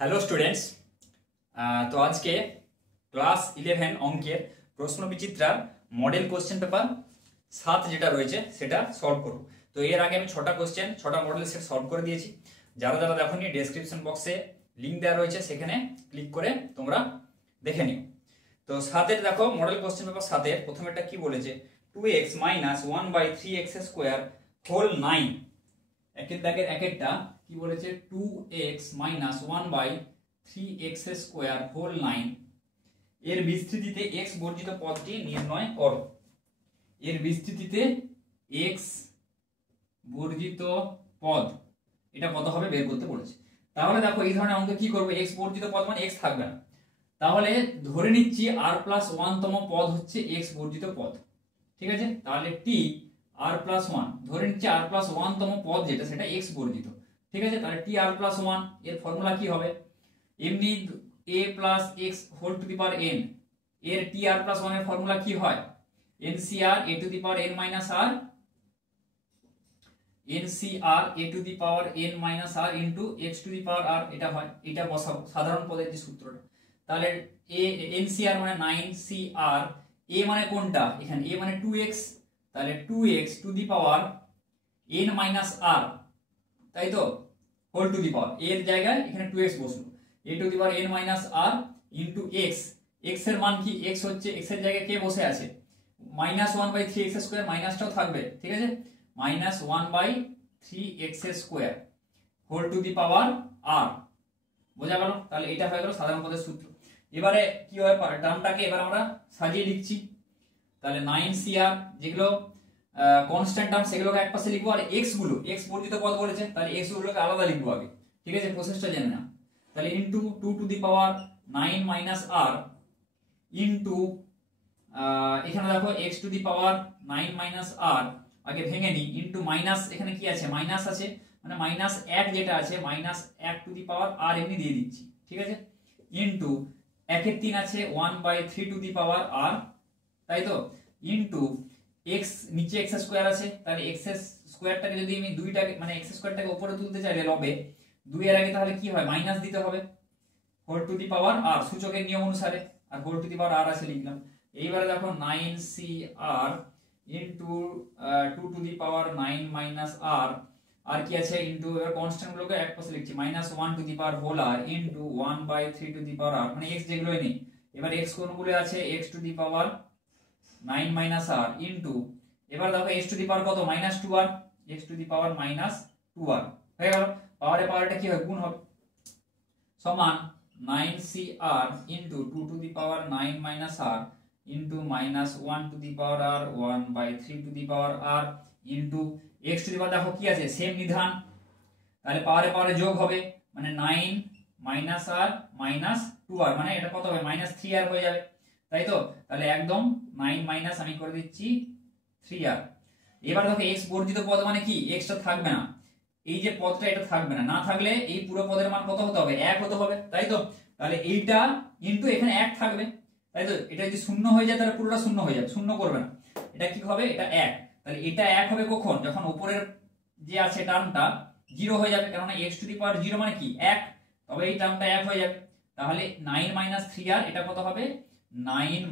Hello students. তো আজকে class 11 অঙ্কের প্রশ্ন বিচিত্রার মডেল কোশ্চেন পেপার 7 যেটা রয়েছে সেটা সলভ করব। তো এর আগে আমি 6টা কোশ্চেন 6টা মডেল সেট সলভ করে দিয়েছি। যারা যারা দেখোনি ডেসক্রিপশন বক্সে লিঙ্ক দেওয়া রয়েছে, সেখানে ক্লিক করে তোমরা দেখে নিও। তো 7-এর দেখো মডেল কোশ্চেন পেপার 7-এর প্রথমেরটা কি বলেছে, 2x - 1/3x স্কয়ার হোল 9। একের দাগের একেরটা কি বলেছে, 2x - 1/3x স্কয়ার হোল 9 এর বিস্তৃতিতে x বর্জিত পদটি নির্ণয় করো। এর বিস্তৃতিতে x বর্জিত পদ এটা কত হবে বের করতে বলেছে। তাহলে দেখো এই ধরনের অঙ্ক কি করব, x বর্জিত পদ মানে x থাকবে না, তাহলে ধরে নিচ্ছি r+1 তম পদ হচ্ছে x বর্জিত পদ। ঠিক আছে, তাহলে t r+1 ধরে নিচ্ছি r+1 তম পদ যেটা সেটা x বর্জিত। ঠিক আছে, তাহলে t r+1 এর ফর্মুলা কি হবে, এমনি a + x whole to the power n এর t r+1 এর ফর্মুলা কি হয়, ncr a two the power n - r ncr a two the power n - r into x to the power r এটা হয়। এটা বসাবো সাধারণ পদের যে সূত্রটা। তাহলে a ncr মানে 9cr, a মানে কোনটা, এখানে a মানে 2x, তাহলে 2x two the power n - r, তাই তো, হোল টু দি পাওয়ার এর জায়গায় এখানে 2x বসলো, a two the power n - r into x। x এর মান কি, x হচ্ছে, x এর জায়গায় কে বসে আছে, -1/3x স্কয়ার, মাইনাসটাও থাকবে। ঠিক আছে, -1/3x square whole to the power r, বোঝা গেল। তাহলে এটা হয়ে গেল সাধারণ পদের সূত্র। এবারে কি হয়, টার্মটাকে এবার আমরা সাজিয়ে লিখছি। তাহলে 9cr যেগুলো কনস্ট্যান্ট টার্ম সেগুলোকে একপাশে লিখবো, আর x গুলো, x বর্জিত পদ বলেছে তাহলে x গুলোকে আলাদা লিখবো আগে। ঠিক আছে, প্রসেসটা জেনে নাও। তাহলে into 2 to the power 9 - r into এখানে দেখো x to the power 9 - r আগে ভেঙে নি, ইনটু মাইনাস, এখানে কি আছে মাইনাস আছে, মানে -1 যেটা আছে -1 টু দি পাওয়ার r এমনি দিয়ে দিচ্ছি। ঠিক আছে, ইনটু 1/3 আছে 1/3 টু দি পাওয়ার r, তাই তো, ইনটু x নিচে x স্কয়ার আছে, তাহলে x স্কয়ারটাকে যদি আমি দুইটাকে মানে x স্কয়ারটাকে উপরে তুলতে চাইলে লবে 2 এর আগে তাহলে কি হয় মাইনাস দিতে হবে, whole to the power r সূচকের নিয়ম অনুসারে, আর whole to the power r আছে লিখলাম। এইবারে দেখো 9cr into 2 to the power 9 - r আর কি আছে ইনটু, এবার কনস্ট্যান্ট গুলোকে এক পাশে লিখছি, -1 to the power whole r into 1/3 to the power r, মানে x যেগুলোই নেই। এবার x কোনগুলো আছে, x to the power 9 - r into, এবার দেখো x টু দি পাওয়ার কত -2r, x to the power -2r হয়ে গেল। পাওয়ারটা কি হয় গুণ হবে, সমান 9cr into 2 to the power 9 - r into -1 to the power r 1/3 to the power r into x to the power, দেখো কি আছে সেম নিধান, তাহলে পাওয়ারে যোগ হবে, মানে 9 - r -2r, মানে এটা কত হবে -3r হয়ে যাবে, তাই তো। তাহলে একদম 9 মাইনাস আমি করে দিচ্ছি 3r। এবার দেখো x বর্জিত পদ মানে কি, x টা থাকবে না, এই যে পদটা এটা থাকবে না, না থাকলে এই পুরো পদের মান কত হতে হবে, 1 হতে হবে, তাই তো। তাহলে এইটা ইনটু এখানে 1 থাকবে, তাই তো। এটা যদি শূন্য হয়ে যায় তাহলে পুরোটা শূন্য হয়ে যাবে, শূন্য করবে না, এটা কি হবে, এটা 1। তাহলে এটা 1 হবে কখন, যখন উপরের যে আছে টার্মটা 0 হয়ে যাবে, কারণ x টু দি পাওয়ার 0 মানে কি 1, তবে এই টার্মটা 1 হয়ে যাবে। তাহলে 9 - 3r এটা কত হবে, 9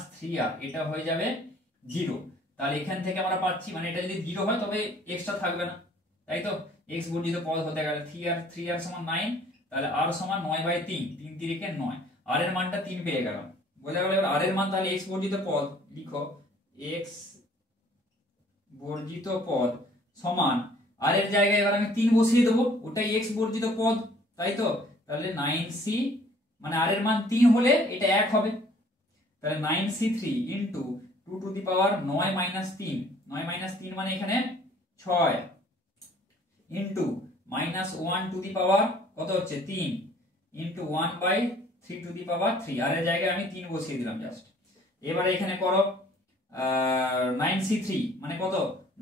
- 3r এটা হয়ে যাবে 0। তাহলে এখান থেকে আমরা পাচ্ছি, মানে এটা যদি 0 হয় তবে x টা থাকবে না, তাই তো। x বর্জিত পদ হতে গেলে 3r সমান 9, তাহলে r সমান 9/3, 3 3 9, r এর মানটা 3 পেয়ে গেলাম, বোঝা গেল। এবার r এর মান, তাহলে x বর্জিত পদ লিখো, x বর্জিত পদ সমান, r এর জায়গায় এবার আমি 3 বসিয়ে দেবো, ওটাই x বর্জিত পদ, তাই তো। তাহলে 9c মানে r এর মান 3 হলে এটা 1 হবে, তাহলে 9c3 into 2 to the power 9 - 3, 9 - 3 মানে এখানে 6 ইনটু -1 টু দি পাওয়ার কত হচ্ছে 3 ইনটু 1/3 টু দি পাওয়ার 3, আর এর জায়গায় আমি 3 বসিয়ে দিলাম জাস্ট। এবারে এখানে করো 9c3 মানে কত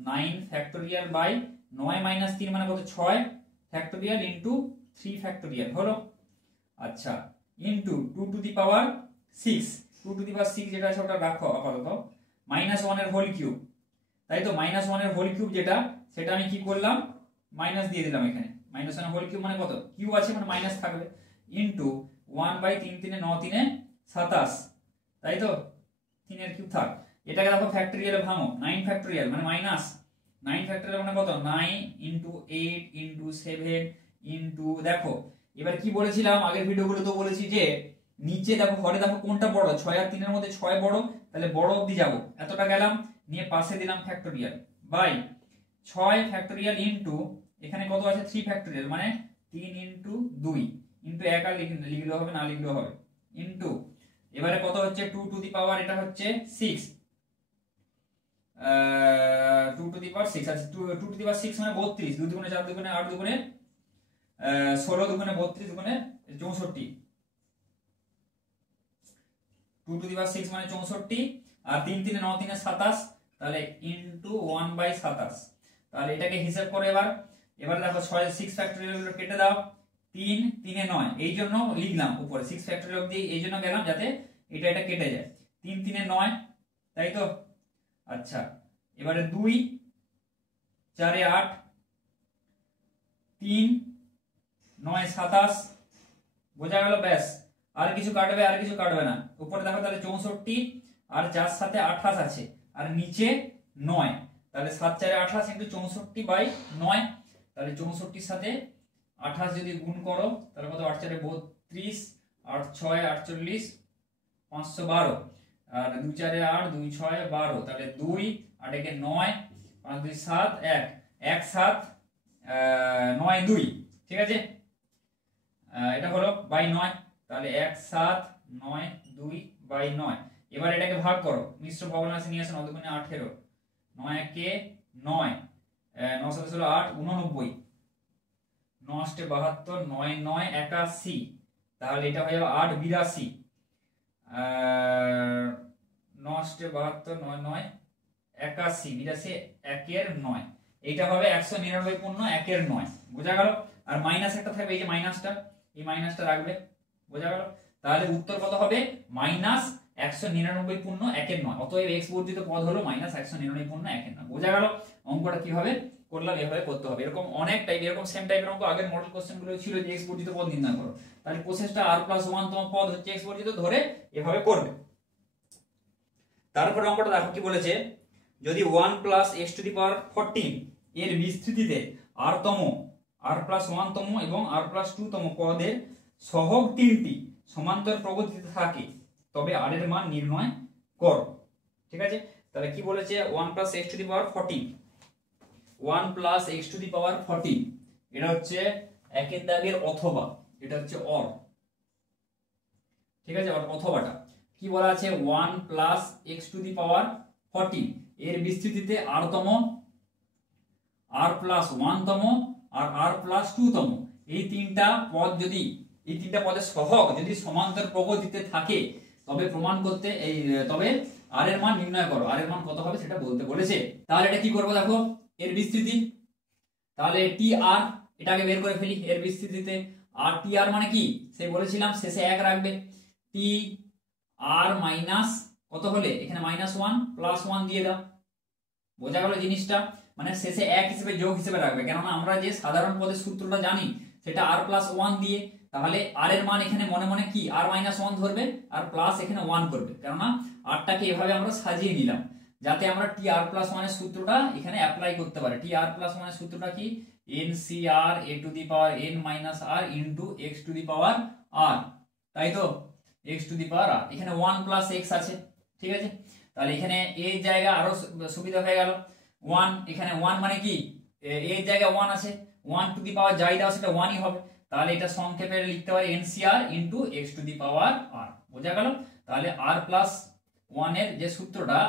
9 ফ্যাক্টোরিয়াল বাই 9 - 3 মানে কত 6 ফ্যাক্টোরিয়াল ইনটু 3 ফ্যাক্টোরিয়াল হলো। আচ্ছা, into 2 to the power 6, 2 to the power 6 যেটা আছে ওটা রাখো আপাতত, -1 এর হোল কিউব, তাই তো। -1 এর হোল কিউব যেটা, সেটা আমি কি করলাম মাইনাস দিয়ে দিলাম এখানে, -1 এর হোল কিউব মানে কত, কিউব আছে মানে মাইনাস থাকবে, ইন্টু 1/3 3 9 3 27, তাই তো 3 এর কিউব থাক। এটাকে দেখো ফ্যাক্টরিয়ালে ভাঙো, 9 ফ্যাক্টরিয়াল মানে মাইনাস 9 ফ্যাক্টরিয়াল মানে কত, 9 ইন্টু 8 ইন্টু 7 ইন্টু, দেখো এবার কি বলেছিলাম আগের ভিডিওগুলো তো বলেছি যে নিচে দেখো ঘরে দেখো কোনটা বড়, 6 আর 3 এর মধ্যে 6 বড়, তাহলে বড় অবধি যাব, এতটা গেলাম, নিয়ে পাশে দিলাম ফ্যাক্টরিয়াল বাই 6 ফ্যাক্টরিয়াল ইন্টু এখানে কত আছে 3 ফ্যাক্টরিয়াল মানে 3 ইন্টু 2 ইন্টু 1 আর লিখলেও হবে না লিখলেও হবে ইন্টু এবারে কত হচ্ছে 2 টু দি পাওয়ার, এটা হচ্ছে 6, 2 টু দি পাওয়ার 6 আছে, 2 টু দি পাওয়ার 6 মানে 32, 2 দুগুণে 4 দুগুণে 8 দুগুণে 16 দুগুণে 32 দুগুণে 64, 2 টু দি পাওয়ার 6 মানে 64 আর 3 3 9 3 27, তাহলে ইনটু 1/27, তাহলে এটাকে হিসাব করো এবার দেখো 6 ফ্যাক্টরিয়াল গুলো কেটে দাও, 3 3 এ 9, এই জন্য লিখলাম উপরে 6 ফ্যাক্টরিয়াল অবধি, এই জন্য গেলাম যাতে এটা কেটে যায়, 3 3 এ 9, তাই তো। আচ্ছা এবারে 2 4 এ 8, 3 9 27, বোঝা গেল, ব্যাস আর কিছু কাটবে না, উপরে দেখো তাহলে 64 আর 4 সাথে 28 আছে আর নিচে 9, তাহলে 7 4 28 ইনটু 64/9, তাহলে 64 সাথে 28 যদি গুণ করো তাহলে কত, 8 4 32, 8 6 48, 512, আর 2 4 8 2 6 12, তাহলে 2 8 1 9 5 2 7 1 1 7 9 2, ঠিক আছে, এটা হলো বাই 9, তাহলে 1 7 9 2/9। এবার এটাকে ভাগ করো, মিশ্র ভগ্নাংশে নিয়ে আসো, 9 দুগুণে 18, 9 একে 9, 9 7 হলো 8 89, 9 8 72, 9 9 81, তাহলে এটা হয়ে যাবে 8 82, 9 8 72 9 9 81 82 1 এর 9, এইটা হবে 199 পূর্ণ 1 এর 9, বোঝা গেল। আর মাইনাস একটা থাকবে, এই যে মাইনাসটা, এই মাইনাসটা রাখবে, বোঝা গেল। তাহলে উত্তর কত হবে, মাইনাস 199 পূর্ণ 1 এর 9, অতএব x বর্ধিত পদ হলো মাইনাস 199 পূর্ণ 1 এর 9, বোঝা গেল। অঙ্কটা কিভাবে করলাম, এভাবে করতে হবে, এরকম অনেক টাইপ, এরকম সেম টাইপের অঙ্ক আগের মডেল কোশ্চেন গুলো ছিল যে x বর্ধিত পদ নির্ণয় করো, তাহলে প্রসেসটা r+1 তম পদ হচ্ছে x বর্ধিত ধরে এভাবে করবে। তারপর অঙ্কটা দেখো কি বলেছে, যদি 1 + x⁴ এর বিস্তৃতিতে r+1 তম এবং r+2 তম পদের সহগ তিনটি সমান্তর প্রগতিতে থাকে তবে r এর মান নির্ণয় করো, ঠিক আছে। তাহলে কি বলেছে, 1 + x⁴, 1 + x⁴, এটা হচ্ছে একের দাগের অথবা, এটা হচ্ছে অর, ঠিক আছে, অথবাটা কি বলা আছে, 1 + x⁴ এর বিস্তৃতিতে r তম, r+1 তম আর r+2 তম এই তিনটা পদ যদি, এই তিনটা পদের সহগ যদি সমান্তর প্রগতিতে থাকে তবে প্রমাণ করতে তবে r এর মান নির্ণয় করো, r এর মান কত হবে সেটা বলতে বলেছে। তাহলে এটা কি করব, দেখো এর বিস্তৃতি, তাহলে tr, এটাকে বের করে ফেলি, এর বিস্তৃতিতে আর tr মানে কি, সে বলেছিলাম শেষে 1 রাখবে, tr মাইনাস কত হলে এখানে -1 +1 দিয়ে দাও, বোঝা গেল জিনিসটা, মানে শেষে 1 হিসেবে যোগ হিসেবে রাখবে, কেননা আমরা যে সাধারণ পদের সূত্রটা জানি সেটা r+1 দিয়ে, তাহলে r এর মান এখানে মনে মনে কি r-1 ধরবে আর প্লাস এখানে 1 করবে, কেননা rটাকে এভাবে আমরা সাজিয়ে নিলাম যাতে আমরা tr+1 এর সূত্রটা এখানে অ্যাপ্লাই করতে পারি। tr+1 এর সূত্রটা কি, ncr a⁻n - r x⁴, তাই তো, x⁴, এখানে 1 + x আছে, ঠিক আছে। তাহলে এখানে a এর জায়গা আরো সুবিধা হয়ে গেল, 1, এখানে 1 মানে কি a এর জায়গায় 1 আছে, 1 টু দি পাওয়ার যাই দাও সেটা 1ই হবে, তাহলে এটা সংক্ষেপে লিখতে পারি ncr x⁴, বোঝা গেল। তাহলে r+1 এর যে সূত্রটা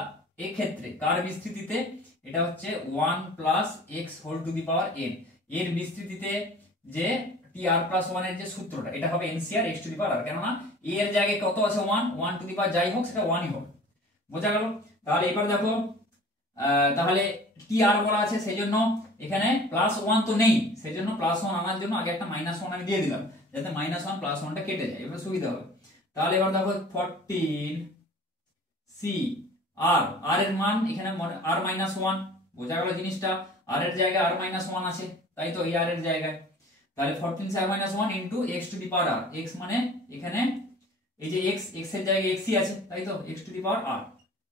এই ক্ষেত্রে কার বিস্তৃতিতে, এটা হচ্ছে 1 + x⁴n, এর বিস্তৃতিতে যে tr+1 এর যে সূত্রটা এটা হবে ncr x⁴, কেননা a এর জায়গায় কত আছে 1 টু দি পাওয়ার যাই হোক সেটা 1ই হবে, বোঝা গেল। তাহলে এবার দেখো, তাহলে tr বলা আছে সেজন্য এখানে +1 তো নেই, সেজন্য +1 আনার জন্য আগে একটা -1 আমি দিয়ে দিলাম যাতে -1 +1টা কেটে যায়, এবার সুবিধা হবে। তাহলে এবার দেখো 14c r এর মান এখানে r-1, বোঝা গেল জিনিসটা, r এর জায়গায় r-1 আছে, তাই তো এই r এর জায়গায়, তাহলে 14c r minus 1 into x to the power r, x মানে এখানে এই যে x এর জায়গায় x ই আছে, তাই তো, x to the power r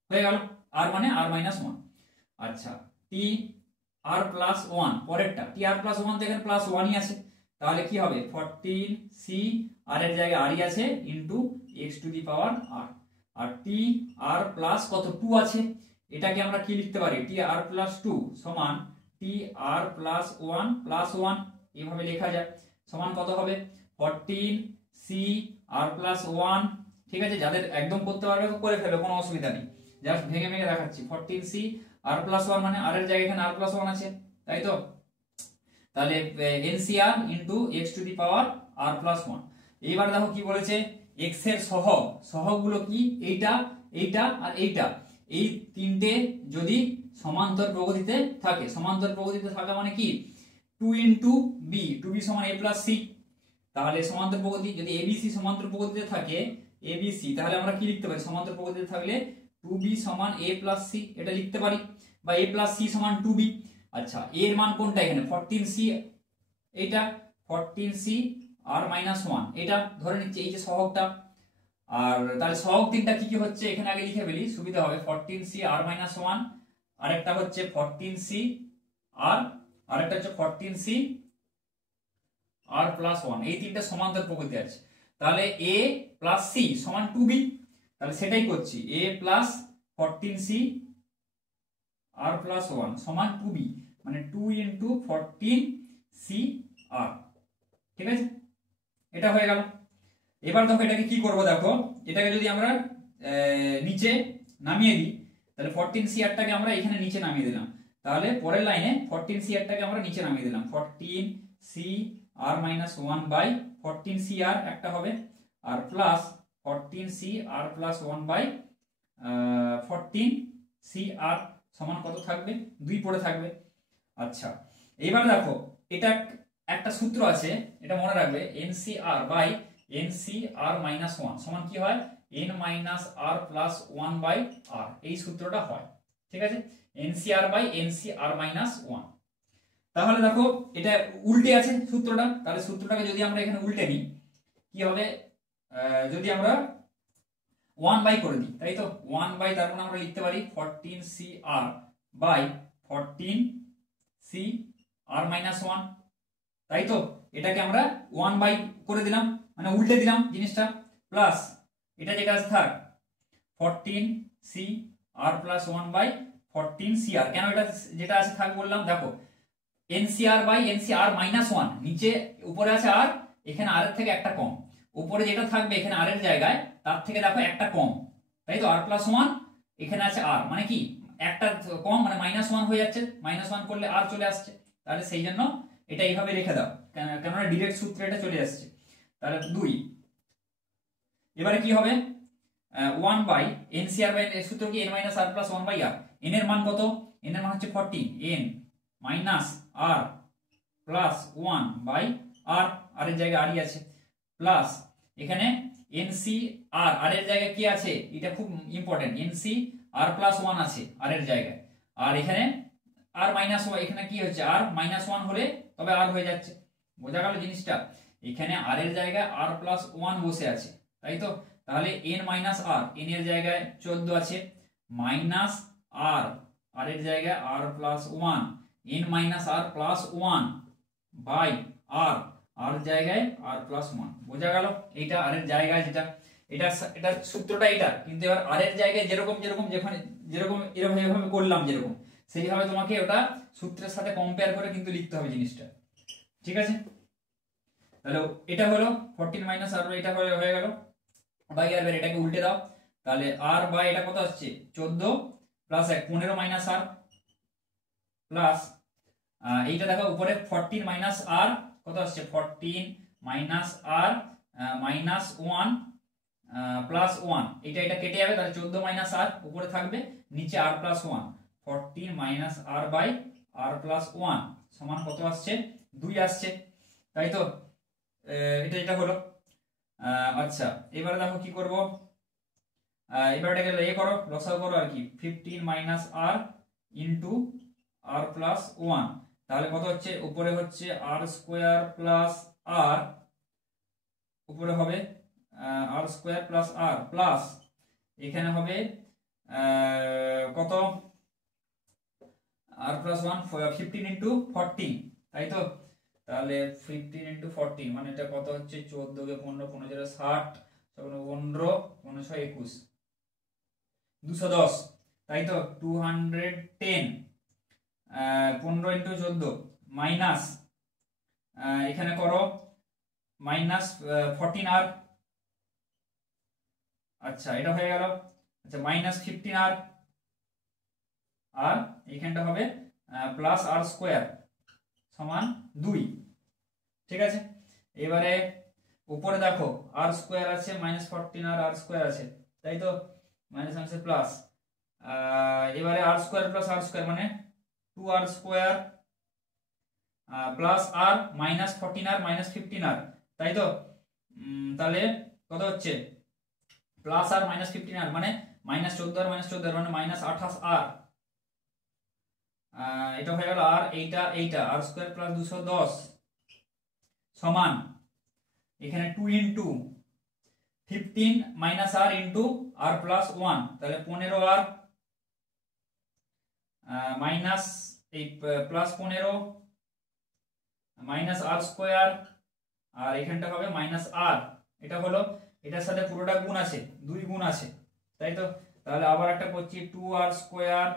হয়ে গেল, r মানে r minus 1। আচ্ছা, t r plus 1 পরেরটা, t r plus 1 তো এখানে প্লাস 1 ই আছে, তাহলে কি হবে 14c r এর জায়গায় r ই আছে into x to the power r, আর t r plus কত 2 আছে, এটাকে আমরা কি লিখতে পারি, t r plus 2 সমান t r plus 1 plus 1, এইভাবে লেখা যায়, সমান কত হবে 14c r plus 1। ঠিক আছে, যাদের একদম করতে পারবে করে ফেলো, কোনো অসুবিধা নেই, জাস্ট ভেঙে ভেঙে দেখাচ্ছি। 14c r plus 1 মানে r এর জায়গায় এখানে r plus 1 আছে, তাই তো, তাহলে ncr into x to the power r plus 1। এইবার দেখো কি বলেছে, x এর সহগ, সহগগুলো কি, এইটা এইটা আর এইটা, এই তিনটে যদি সমান্তর প্রগতিতে থাকে, সমান্তর প্রগতিতে থাকা মানে কি 2 into b, 2b সমান a plus c, তাহলে সমান্তর প্রগতি যদি abc সমান্তর প্রগতিতে থাকে, abc তাহলে আমরা কি লিখতে পারি, সমান্তর প্রগতিতে থাকলে 2b সমান a plus c এটা লিখতে পারি, বা a plus c সমান 2b। আচ্ছা, a এর মান কোনটা এখানে 14c, এইটা 14c r minus 1, এটা ধরে নিচ্ছি এই যে সহগটা, আর তাহলে সহগ তিনটা কি কি হচ্ছে এখানে আগে লিখে ফেলি সুবিধা হবে, 14c r minus 1, আরেকটা হচ্ছে 14c r, আরেকটা হচ্ছে 14c r plus 1, এই তিনটা সমান্তর প্রগতি আছে, তাহলে a plus c সমান 2b, তাহলে সেটাই করছি, a plus 14c r plus 1 সমান 2b, মানে 2 into 14c r, ঠিক আছে, এটা হয়ে গেল। এবার দেখো এটাকে কি করব, দেখো এটাকে যদি আমরা নিচে নামিয়ে দিই, তাহলে 14c r টাকে আমরা এখানে নিচে নামিয়ে দিলাম, তাহলে পরের লাইনে 14c r টাকে আমরা নিচে নামিয়ে দিলাম, 14c r minus 1 by 14c r একটা হবে, আর plus 14c r plus 1 by 14c r সমান কত থাকবে, 2 পড়ে থাকবে। আচ্ছা, এবার দেখো এটা একটা সূত্র আছে, এটা মনে রাখবে, ncr বাই ncr minus 1 সমান কি হয়, n minus r plus 1 by r, এই সূত্রটা হয়, ঠিক আছে, ncr বাই ncr minus 1। তাহলে দেখো এটা উল্টে আছে সূত্রটা, তাহলে সূত্রটাকে যদি আমরা এখানে উল্টে নিই কি হবে, যদি আমরা 1 বাই করে দিই, তাই তো, 1 বাই, তার মানে আমরা লিখতে পারি 14cr বাই 14cr minus 1, তাই তো, এটাকে আমরা 1 বাই করে দিলাম, মানে উল্টে দিলাম জিনিসটা, প্লাস এটা যেটা আছে থাক 14cr plus 1 বাই 14cr, কেন এটা যেটা আছে থাক বললাম, দেখো ncr বাই ncr minus 1, নিচে উপরে আছে r, এখানে r এর থেকে একটা কম, উপরে যেটা থাকবে এখানে r এর জায়গায় তার থেকে দেখো একটা কম, তাই তো, r plus 1 এখানে আছে r, মানে কি একটা কম, মানে -1 হয়ে যাচ্ছে, -1 করলে r চলে আসছে, তাহলে সেই জন্য এটা এইভাবে রেখে দাও, কেননা ডাইরেক্ট সূত্রে এটা চলে আসছে, তাহলে 2। এবারে কি হবে 1 বাই ncr বাই সূত্র কি n minus r plus 1 by r, n এর মান কত, n এর মান হচ্ছে 14, n minus r plus 1 by r, r এর জায়গায় r ই আছে, প্লাস এখানে nc r এর জায়গায় কি আছে, এটা খুব ইম্পর্টেন্ট, nc r plus 1 আছে r এর জায়গায়, আর এখানে r minus 1, এখানে কি হচ্ছে r minus 1 হলে তবে r হয়ে যাচ্ছে, বোঝা গেল জিনিসটা, এখানে r এর জায়গায় r plus 1 বসে আছে, তাই তো, তাহলে n minus r, n এর জায়গায় 14 আছে, মাইনাস r, r এর জায়গায় r plus 1, n minus r plus 1 by r, r জায়গায় r plus 1, বোঝা গেল, এইটা r এর জায়গায় যেটা, এটা সূত্রটা এটা, কিন্তু এবার r এর জায়গায় যেরকম যেরকম যেখানে যেরকম এভাবে করলাম যেরকম, সেইভাবে তোমাকে ওটা সূত্রের সাথে কম্পেয়ার করে কিন্তু লিখতে হবে জিনিসটা, ঠিক আছে। তাহলে এটা হলো 14 মাইনাস r, এটা হয়ে গেল বাই r, এটাকে উল্টে দাও, তাহলে r বাই এটা কত আসছে 14 প্লাস 1 15 মাইনাস r, প্লাস এইটা দেখো উপরে 14 মাইনাস r কত আসছে 14 মাইনাস r মাইনাস 1 প্লাস 1, এটা কেটে যাবে, তাহলে 14 মাইনাস r উপরে থাকবে, নিচে r plus 1, 14 minus r by r plus 1 সমান কত আসছে 2 আসছে, তাই তো, এটা যেটা হলো। আচ্ছা, এবারে দেখো কি করব, এবার এটাকে করো, লসাগু করো আর কি, 15 minus r into r plus 1, তাহলে কত হচ্ছে, উপরে হচ্ছে আর স্কোয়ার প্লাস আর, উপরে হবে আর স্কোয়ার প্লাস আর প্লাস এখানে হবে কত, আর প্লাস 1 15 ইন্টু 14, তাই তো? তাহলে 15 ইন্টু 14 মানে এটা কত হচ্ছে, 14 কে 15, 15 60, 15 15 21, 210, তাই তো? 210 15 ইন্টু 14 মাইনাস এখানে করো মাইনাস 14 আর, আচ্ছা এটা হয়ে গেল। আচ্ছা মাইনাস 15 আর, আর এইখানটা হবে প্লাস আর স্কোয়ার সমান 2, ঠিক আছে? এবারে উপরে দেখো আর স্কোয়ার আছে মাইনাস 14 আর আর স্কোয়ার আছে, তাই তো? মাইনাস আছে প্লাস, এবারে আর স্কোয়ার প্লাস আর স্কোয়ার মানে 2 আর স্কোয়ার প্লাস আর মাইনাস 14 আর মাইনাস 15 আর, তাই তো? তাহলে কত হচ্ছে, প্লাস আর মাইনাস 15 আর মানে মাইনাস 14 আর মাইনাস 14 মানে মাইনাস 28 আর, এটা হয়ে গেল। আর এইটা আর স্কোয়ার প্লাস 210 সমান এখানে 2 ইন্টু 15 মাইনাস আর ইন্টু আর প্লাস 1, তাহলে 15 আর মাইনাস এই প্লাস 15 মাইনাস আর স্কোয়ার, আর এখানটা হবে মাইনাস আর, এটা হলো এটার সাথে পুরোটা গুণ আছে, 2 গুণ আছে, তাই তো? তাহলে আবার একটা করছি 2 আর স্কোয়ার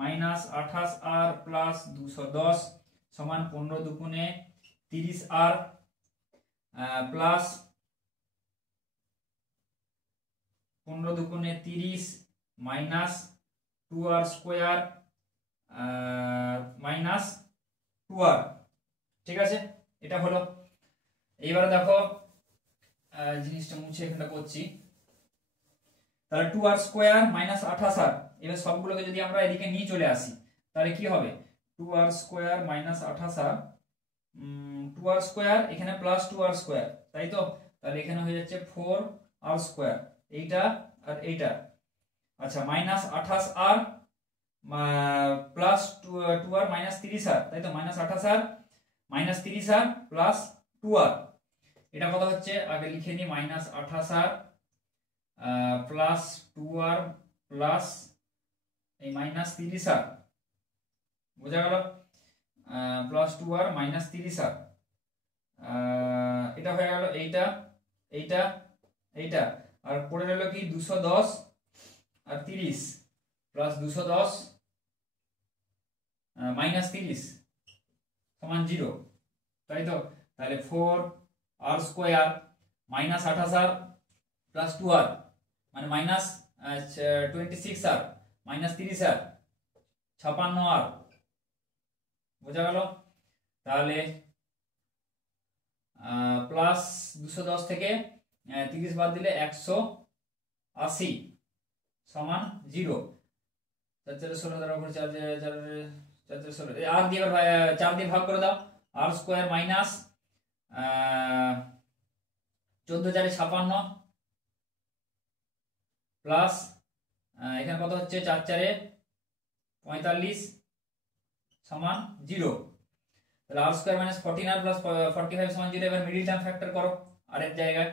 মাইনাস 28 আর প্লাস 210 সমান 15 দুগুণে 30 আর প্লাস 15 দুগুণে 30 মাইনাস 2 আর স্কোয়ার মাইনাস 2 আর, ঠিক আছে? এটা হলো। এইবার দেখো জিনিসটা মুছে এখানটা করছি, তাহলে 2 আর স্কোয়ার মাইনাস 28 আর, এবার সবগুলোকে যদি আমরা এদিকে নিয়ে চলে আসি তাহলে কি হবে, 2 আর স্কোয়ার মাইনাস 28 আর 2 আর স্কোয়ার এখানে প্লাস 2 আর স্কোয়ার, তাই তো? তাহলে এখানে হয়ে যাচ্ছে 4 আর স্কোয়ার, এইটা আর এইটা, আচ্ছা মাইনাস 28 আর প্লাস 2 আর মাইনাস 30 আর, তাই তো? মাইনাস 28 আর মাইনাস 30 আর প্লাস 2 আর, এটা কত হচ্ছে আগে লিখে নিই, মাইনাস 28 আর প্লাস 2 আর প্লাস এই মাইনাস 30 আর, বোঝা গেল? প্লাস 2 আর মাইনাস 30 আর, এটা হয়ে গেল এইটা এইটা এইটা, আর পড়ে রইল কি 210 আর 30 প্লাস 210 মাইনাস 30 সমান 0, তাই তো? তাহলে 4 আর স্কোয়ার মাইনাস 28 আর প্লাস 2 আর মানে মাইনাস 26 আর মাইনাস 30 আর 56 আর, বোঝা গেল? তাহলে প্লাস 210 থেকে 30 বাদ দিলে 180 সমান 0, 4 16 তার উপর 4 16 আর দিয়ে 4 দিয়ে ভাগ করে দাও, আর স্কোয়ার মাইনাস 14 4 56 প্লাস এখানে কত হচ্ছে 4 4 45 সমান 0, তাহলে আর স্কোয়ার মাইনাস 14 আর প্লাস 45 সমান 0। এবার মিডিল টার্ম ফ্যাক্টর করো আর এর জায়গায়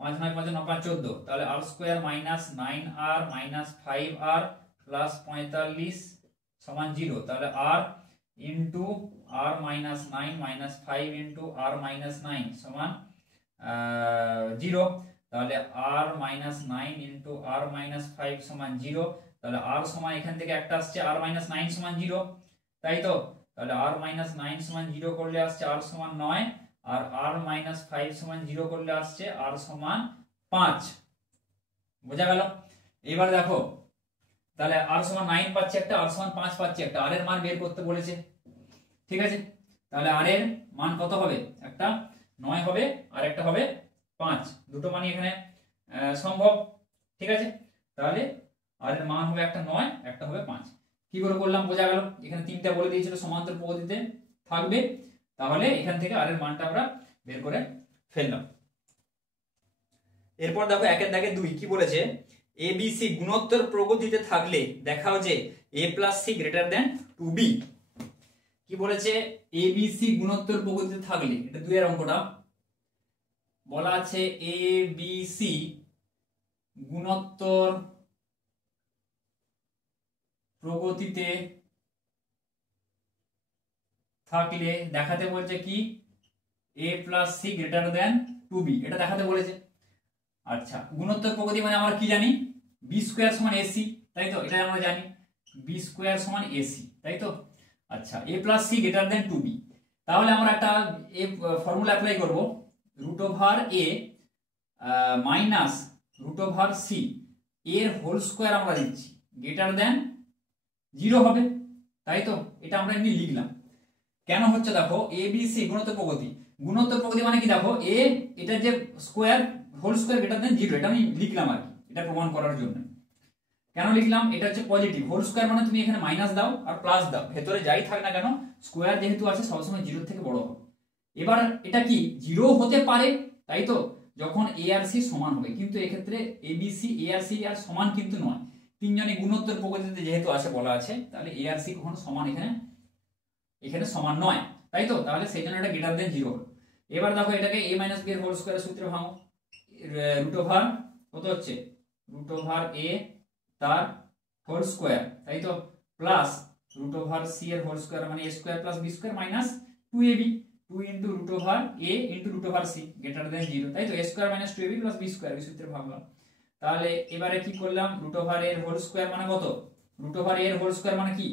5 9 5 9 5 14, তাহলে আর স্কোয়ার মাইনাস 9 আর মাইনাস 5 আর প্লাস 45 সমান 0, তাহলে আর ইন্টু আর মাইনাস 9 মাইনাস 5 ইন্টু আর মাইনাস 9 সমান 0, তাহলে আর মাইনাস 9 ইন্টু আর মাইনাস 5 সমান 0, তাহলে আর সমান এখান থেকে একটা আসছে আর মাইনাস 9 সমান 0, তাই তো? তাহলে আর মাইনাস 9 সমান 0 করলে আসছে আর সমান 9, আর আর মাইনাস 5 সমান 0 করলে আসছে আর সমান 5, বোঝা গেল? এবার দেখো তাহলে আর সমান 9 পাচ্ছে একটা, আর সমান 5 পাচ্ছে একটা, আর এর মান বের করতে বলেছে, ঠিক আছে? তাহলে আর এর মান কত হবে, একটা 9 হবে আর একটা হবে 5, দুটো মানই এখানে সম্ভব, ঠিক আছে? তাহলে আর এর মান হবে একটা 9 একটা হবে 5, কি করে করলাম বোঝা গেল? এখানে তিনটা বলে দিয়েছিল সমান্তর পদ্ধতিতে থাকবে, তাহলে এখান থেকে আর এর মানটা আমরা বের করে ফেললাম। এরপর দেখো একের দাগে 2 কি বলেছে, এ বি সি গুণোত্তর প্রগতিতে থাকলে দেখাও যে a plus c greater than 2b। কি বলেছে, এবিসি গুণোত্তর প্রকৃতিতে থাকলে, এটা 2 এর অঙ্কটা বলা আছে, এবিসি গুণোত্তর প্রগতিতে থাকলে দেখাতে বলছে কি, a plus c greater than 2b, এটা দেখাতে বলেছে। আচ্ছা, গুণোত্তর প্রগতি মানে আমরা কি জানি, বি স্কোয়ার সমান এসি, তাই তো, এটা আমরা জানি বি স্কোয়ার সমান এসি, তাই তো। আচ্ছা, a plus c greater than 2b, তাহলে আমরা একটা ফর্মুলা অ্যাপ্লাই করব, root over a minus root over c এর হোল স্কোয়ার আমরা দিচ্ছি, গ্রেটার দেন 0 হবে, তাই তো। এটা আমরা এমনি লিখলাম, কেন হচ্ছে দেখো, এ বি সি গুণোত্তর প্রগতি, গুণোত্তর প্রগতি মানে কি দেখো, এ এটা যে square whole square greater than 0, এটা আমি লিখলাম আর কি, এটা প্রমাণ করার জন্য। কেন লিখলাম, এটা হচ্ছে পজিটিভ, হোল স্কোয়ার মানে তুমি এখানে মাইনাস দাও আর প্লাস দাও, ভেতরে যাই থাক না কেন স্কোয়ার যেহেতু আছে সবসময় 0 থেকে বড় হবে। এবার এটা কি 0 হতে পারে, তাই তো, যখন এ আর সি সমান হবে, কিন্তু এক্ষেত্রে A B C A R C আর সমান কিন্তু নয়, তিনজনই গুণোত্তর প্রগতিতে যেহেতু আছে বলা আছে, তাহলে এ আর সি কখনো সমান এখানে সমান নয়, তাই তো, তাহলে সেই জন্য এটা গ্রেটার দেন 0 হলো। এবার দেখো এটাকে a মাইনাস b এর হোল স্কয়ারের সূত্রে ভাঙো, রুট ওভার কত হচ্ছে, রুট ওভার a তার হোল স্কয়ার, তাই তো, প্লাস রুট ওভার c এর হোল স্কয়ার মানে a square plus b square minus 2ab, 2 into root over a into root over c greater than 0, তাই তো, a square minus 2ab plus b square, এই সূত্রে ভাঙলাম। তাহলে এবারে কি করলাম, রুট ওভার a এর হোল স্কয়ার মানে কত, রুট ওভার a এর হোল স্কয়ার মানে কি,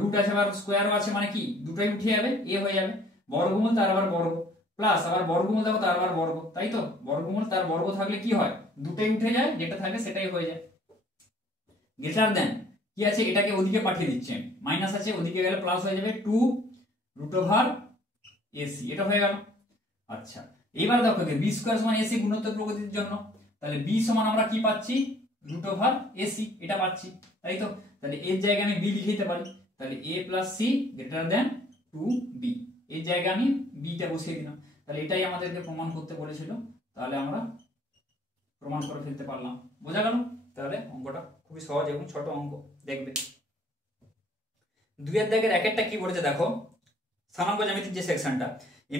রুট আছে আবার স্কয়ারও আছে মানে কি, দুটোই উঠে যাবে, এ হয়ে যাবে, বর্গমূল তার আবার বর্গ, প্লাস আবার বর্গমূল দেখো তার আবার বর্গ, তাই তো, বর্গমূল তার বর্গ থাকলে কি হয়, দুটোই উঠে যায়, যেটা থাকে সেটাই হয়ে যায়। গ্রেটার দেন কি আছে, এটাকে ওদিকে পাঠিয়ে দিচ্ছি আমি, মাইনাস আছে ওদিকে গেলে প্লাস হয়ে যাবে 2 রুট ওভার এসি, এটা হয়ে গেল। আচ্ছা, এবার দেখো বি স্কয়ার সমান এসি গুণোত্তর প্রগতির জন্য, তাহলে বি সমান আমরা কি পাচ্ছি, রুট ওভার এসি, এটা পাচ্ছি, তাই তো। তাহলে এর জায়গায় আমি বি লিখে দিতে পারি, তাহলে a plus c greater than 2b, এর জায়গায় আমি বিটা বসিয়ে দিলাম, তাহলে এটাই আমাদেরকে প্রমাণ করতে বলেছিল, তাহলে আমরা প্রমাণ করে ফেলতে পারলাম। বোঝা গেল? তাহলে অঙ্কটা খুবই সহজ এবং ছোট অঙ্ক, দেখবে। 2 এর দাগের একেরটা কি বলেছে দেখো, স্থানাঙ্ক জ্যামিতির যে সেকশনটা,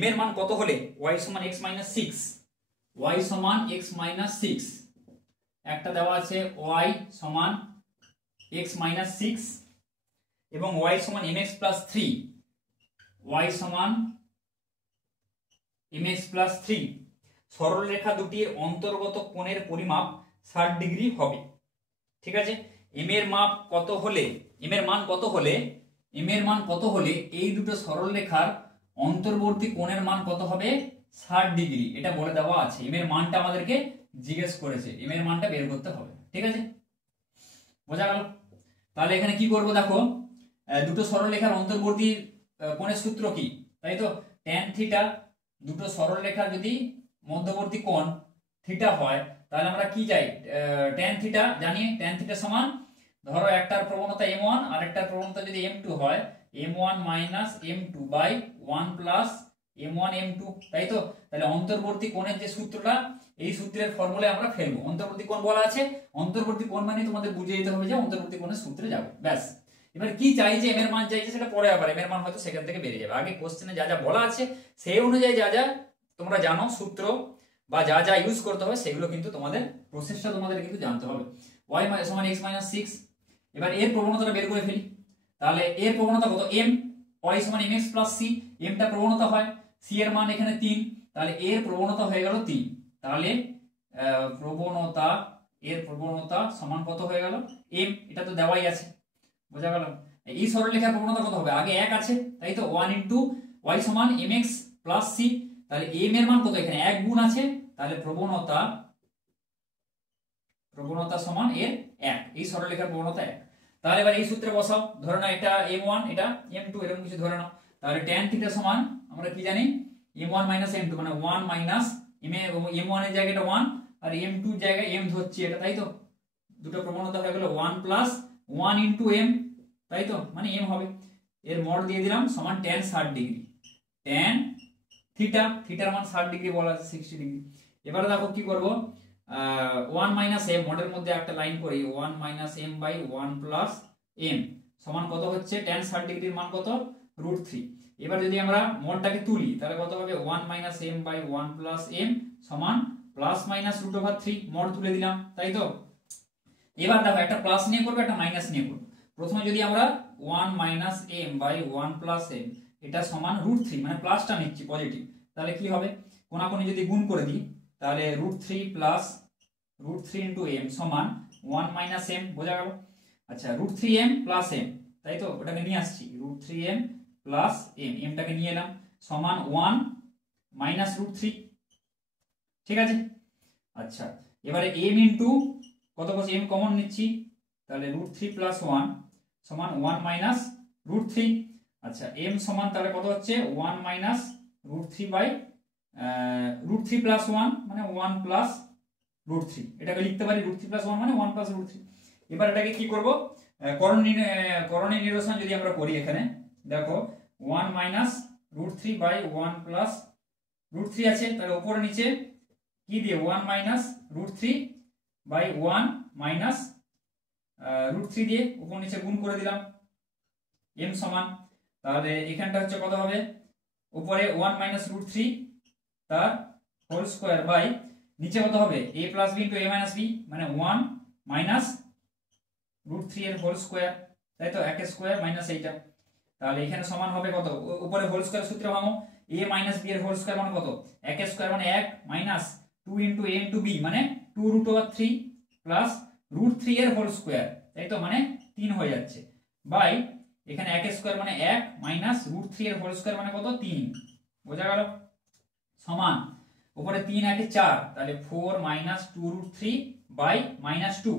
m এর মান কত হলে y সমান x মাইনাস 6, y সমান x মাইনাস 6, একটা দেওয়া আছে y সমান x মাইনাস 6 এবং y সমান mx প্লাস 3, y সমান mx প্লাস 3, সরল রেখা দুটির অন্তর্গত কোণের পরিমাপ 60 ডিগ্রি হবে। ঠিক আছে, m এর মান কত হলে এই দুটো সরল রেখার অন্তর্বর্তী কোণের মান কত হবে, 60 ডিগ্রি, এটা বলে দেওয়া আছে। m এর মানটা আমাদেরকে জিজ্ঞেস করেছে, m এর মানটা বের করতে হবে। ঠিক আছে, বোঝা গেল? তাহলে এখানে কি করব দেখো, দুটো সরল রেখার অন্তর্বর্তী কোণের সূত্র কি, তাই তো, tan থিটা, দুটো সরল রেখার যদি মধ্যবর্তী কোণ থিটা হয়, তাহলে আমরা কি যাই, tan থিটা জানি, tan থিটা সমান, ধরো একটার প্রবণতা m1 আর একটার প্রবণতা যদি m2 হয়, m1 minus m2 by 1 plus m1 m2, তাই তো। তাহলে অন্তর্বর্তী কোণের যে সূত্রটা, এই সূত্রের ফর্মুলায় আমরা ফেলবো, অন্তর্বর্তী কোণ বলা আছে, অন্তর্বর্তী কোণ মানে তোমাদের বুঝে যেতে হবে যে অন্তর্বর্তী কোণের সূত্রে যাবে, ব্যাস। এবার কি চাইছে, m এর মান চাইছে, সেটা পরে আবার m এর মান হয়তো সেখান থেকে বেরিয়ে যাবে, আগে কোশ্চেনে যা যা বলা আছে সেই অনুযায়ী যা যা তোমরা জানো সূত্র বা যা যা ইউজ করতে হবে, সেগুলো কিন্তু তোমাদের প্রসেসটা তোমাদের কিন্তু জানতে হবে। y সমান x মাইনাস 6, এবার এর প্রবণতাটা বের করে ফেলি, তাহলে এর প্রবণতা কত, m, y সমান mx প্লাস c, m টা প্রবণতা হয়, c এর মান এখানে 3, তাহলে এর প্রবণতা হয়ে গেল 3, তাহলে এর প্রবণতা সমান কত হয়ে গেল, m, এটা তো দেওয়াই আছে, বোঝা গেল? এই সরলরেখার প্রবণতা কত হবে, আগে 1 আছে, তাই তো, 1 ইনটু y সমান mx প্লাস c, তাহলে m এর মান কত, এখানে 1 গুণ আছে, তাহলে প্রবণতা সমান এর 1, এই সরলরেখার প্রবণতা 1। তাহলে এবার এই সূত্রে বসাও, ধরে নাও এটা m1 এটা m2 এরকম কিছু ধরে নাও, তাহলে tan থিটা সমান আমরা কি জানি, m1 মাইনাস m2 মানে 1 মাইনাস m1 এর জায়গাটা 1 আর m2 এর জায়গায় m ধরছি এটা, তাই তো, দুটো প্রবণতা হয়ে গেল 1 প্লাস 1 ইনটু m, তাই তো, মানে m হবে, এর মড দিয়ে দিলাম সমান tan 60 ডিগ্রি, tan থিটার মান 60 ডিগ্রি বলা আছে, 60 ডিগ্রি। এবারে দেখো কি করব, 1 মাইনাস m, মডের মধ্যে একটা লাইন করি, 1 minus m by 1 plus m সমান কত হচ্ছে, tan 60 ডিগ্রির মান কত, √3। এবার যদি আমরা মডটাকে তুলি তাহলে কত হবে 1 minus m by 1 plus m সমান প্লাস মাইনাস √3 মড তুলে দিলাম, তাই তো। এবার দেখো একটা প্লাস নিয়ে করবো একটা মাইনাস নিয়ে করবো। প্রথমে যদি আমরা 1 minus m by 1 plus m এটা সমান √3 মানে প্লাসটা নিচ্ছি পজিটিভ, তাহলে কি হবে কোনাকুনি যদি গুণ করে দিই তাহলে √3 প্লাস √3 ইন্টু এম সমান 1 মাইনাস এম, বোঝা গেল। আচ্ছা √3m প্লাস এম, তাই তো ওটাকে নিয়ে আসছি √3m প্লাস এম, এমটাকে নিয়ে এলাম সমান 1 মাইনাস √3, ঠিক আছে। আচ্ছা এবারে m ইন্টু কত বসে m কমন নিচ্ছি তাহলে √3 প্লাস 1 সমান 1 মাইনাস √3। আচ্ছা m সমান তাহলে কত হচ্ছে 1 মাইনাস √3 বাই √3 প্লাস 1 মানে 1 প্লাস √3, এটাকে লিখতে পারি √3 প্লাস 1 মানে 1 প্লাস √3। এবার এটাকে কি করব করণীয় নিরসন যদি আমরা করি এখানে দেখো 1 মাইনাস √3 বাই 1 প্লাস √3 আছে, তাহলে উপরে নিচে কি দিয়ে 1 মাইনাস √3 বাই 1 মাইনাস √3 দিয়ে উপর নিচে গুণ করে দিলাম m সমান, তাহলে এখানটা হচ্ছে কত হবে উপরে 1 মাইনাস √3 তার হোল স্কয়ার বাই নিচে কত হবে a plus b into a minus b মানে 1 মাইনাস √3 এর হোল স্কয়ার, তাই তো 1 স্কয়ার মাইনাস এইটা, তাহলে এখানে সমান হবে কত উপরে হোল স্কয়ার সূত্র ভাঙো a মাইনাস b এর হোল স্কয়ার মানে কত 1 স্কয়ার মানে 1 minus 2 into a into b মানে 2√3 প্লাস √3 এর হোল স্কয়ার, তাই তো মানে 3 হয়ে যাচ্ছে বাই এখানে 1 স্কয়ার মানে 1 মাইনাস √3 এর হোল স্কয়ার মানে কত 3, বোঝা গেল সমান উপরে 3 1 4 তাহলে 4 মাইনাস 2√3 বাই মাইনাস 2,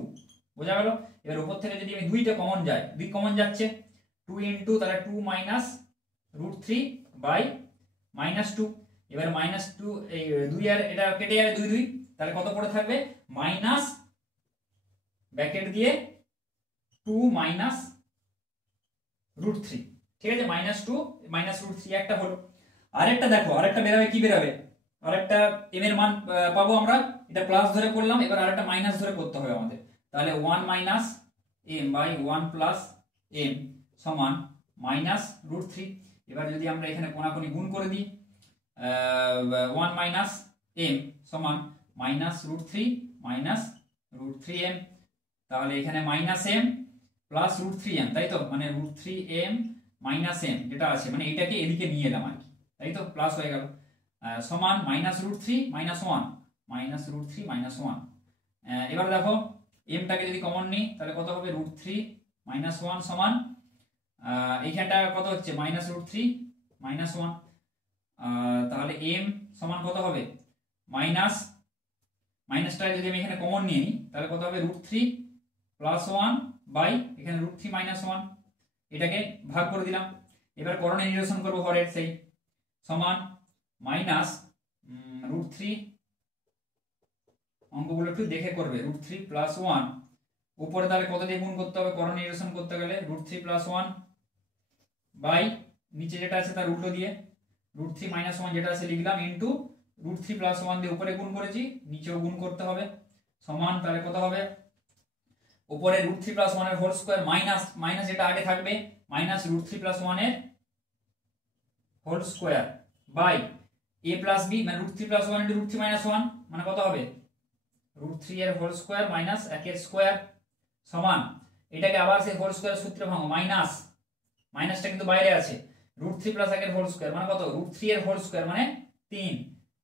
বোঝা গেল। এবার উপর থেকে যদি আমি 2টা কমন যায় 2 কমন যাচ্ছে 2 ইনটু তাহলে 2 মাইনাস √3 বাই মাইনাস 2, এবার মাইনাস 2 এই 2 আর এটা কেটে যাবে 2 2 তাহলে কত পড়ে থাকবে মাইনাস ব্র্যাকেট দিয়ে 2 মাইনাস √3, ঠিক আছে মাইনাস 2 মাইনাস √3 একটা হলো। আরেকটা দেখো আরেকটা বেরাবে কি বেরাবে আরেকটা m এর মান পাবো আমরা, এটা প্লাস ধরে করলাম এবার আরেকটা মাইনাস ধরে করতে হবে আমাদের, তাহলে 1 minus m by 1 plus m সমান মাইনাস √3। এবার যদি আমরা এখানে কোনাকুনি গুণ করে দিই 1 মাইনাস m সমান মাইনাস √3 মাইনাস √3m, তাহলে এখানে মাইনাস m প্লাস √3m, তাই তো মানে √3m মাইনাস m যেটা আছে মানে এটাকে এদিকে নিয়ে এলাম আর কি, তাই তো প্লাস হয়ে গেল সমান মাইনাস √3 মাইনাস 1 মাইনাস √3 মাইনাস 1। এবার দেখো m টাকে যদি কমন নিই তাহলে কত হবে √3 মাইনাস 1 সমান এইখানটা কত হচ্ছে মাইনাস √3 মাইনাস 1, তাহলে m সমান কত হবে মাইনাসটা যদি আমি এখানে কমন নিয়ে নিই তাহলে কত হবে √3 প্লাস 1 বাই এখানে √3 মাইনাস 1, এটাকে ভাগ করে দিলাম। এবার করণীয় নিরসন করবো হরের সেই সমান মাইনাস √3 অঙ্কগুলো একটু দেখে করবে √3 প্লাস 1 উপরে তাহলে কত দিয়ে গুণ করতে হবে করণীয় নিরসন করতে গেলে √3 প্লাস 1 বাই নিচে যেটা আছে তার উল্টো দিয়ে √3 মাইনাস 1 যেটা আছে লিখলাম ইনটু √3 প্লাস 1 দিয়ে উপরে গুণ করেছি নিচেও গুণ করতে হবে সমান তাহলে কত হবে উপরে √3 প্লাস 1 এর হোল স্কয়ার মাইনাস মাইনাস যেটা আগে থাকবে মাইনাস √3 প্লাস 1 এর whole square by a plus b মানে √3 প্লাস 1 ইনটু √3 মাইনাস 1 মানে কত হবে √3 এর হোল স্কয়ার মাইনাস 1 এর স্কয়ার সমান এটাকে আবার সেই হোল স্কয়ার সূত্রে ভাঙো মাইনাস মাইনাসটা কিন্তু বাইরে আছে √3 প্লাস 1 এর হোল স্কয়ার মানে কত √3 এর হোল স্কয়ার মানে 3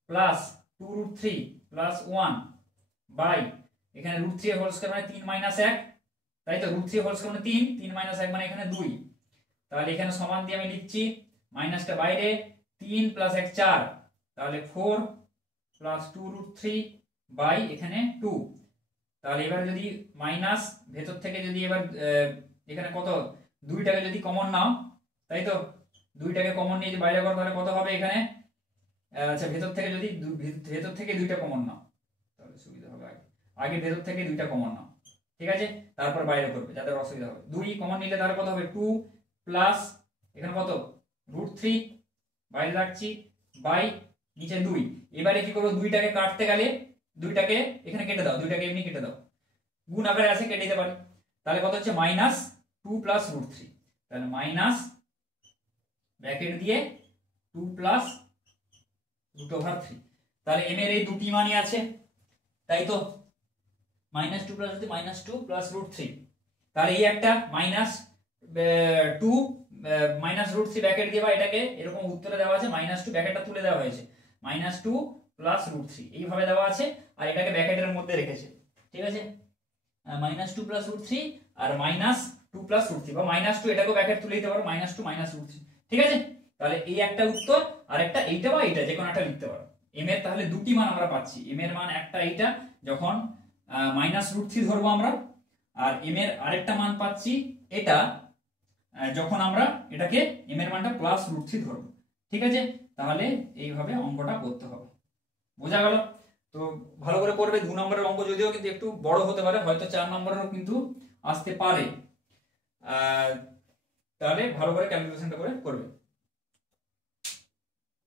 প্লাস 2√3 প্লাস 1 বাই এখানে √3 এর হোল স্কয়ার মানে 3 মাইনাস 1, তাই তো √3 এর হোল স্কয়ার মানে 3 3 মাইনাস 1 মানে এখানে 2, তাহলে এখানে সমান দিয়ে আমি লিখছি মাইনাসটা বাইরে 3 প্লাস 1 4 তাহলে 4 প্লাস 2√3 বাই এখানে 2, তাহলে এবার যদি মাইনাস ভেতর থেকে যদি এবার এখানে কত 2টাকে যদি কমন নাও তাই তো 2টাকে কমন নিয়ে বাইরে করো তাহলে কত হবে এখানে আচ্ছা ভেতর থেকে যদি ভেতর থেকে 2টা কমন নাও তাহলে সুবিধা হবে আগে ভেতর থেকে 2টা কমন নাও, ঠিক আছে তারপর বাইরে করবে যাদের অসুবিধা হবে 2 কমন নিলে তাহলে কত হবে 2 প্লাস এখানে কত √3 বাইরে রাখছি বাই নিচে 2, এবারে কি করব 2টাকে কাটতে গেলে 2টাকে এখানে কেটে দাও 2টাকে এমনি কেটে দাও গুণ আকারে আছে কেটে দিতে পারি তাহলে কত হচ্ছে মাইনাস 2 প্লাস √3 তাহলে মাইনাস ব্র্যাকেট দিয়ে 2 প্লাস √3। তাহলে m এর এই দুটি মানই আছে, তাই তো, -2 প্লাস -2 প্লাস √3। তাহলে এই একটা -2 -√3 ব্র্যাকেট দিয়ে, বা এটাকে এরকম উত্তরে দেওয়া আছে -2 ব্র্যাকেটটা তুলে দেওয়া হয়েছে, -2 প্লাস √3 এইভাবে দেওয়া আছে, আর এটাকে ব্র্যাকেটের মধ্যে রেখেছে, ঠিক আছে। -2 প্লাস √3 আর -2 প্লাস √3, বা -2 এটাকেও ব্র্যাকেট তুলে দিতে পারো, -2 √3, ঠিক আছে। তাহলে এই একটা উত্তর, আর একটা এইটা বা এইটা যে কোনো একটা লিখতে পারো। m এর তাহলে দুটি মান আমরা পাচ্ছি, m এর মান একটা এইটা যখন -√3 ধরবো আমরা, আর m এর আরেকটা মান পাচ্ছি এটা যখন আমরা এটাকে m এর মানটা +√3 ধরবো, ঠিক আছে। তাহলে এইভাবে অঙ্কটা করতে হবে, বোঝা গেল? তো ভালো করে করবে। 2 নম্বরের অঙ্ক যদিও কিন্তু একটু বড় হতে পারে, হয়তো 4 নম্বরেরও কিন্তু আসতে পারে, তাহলে ভালো করে ক্যালকুলেশনটা করে করবে।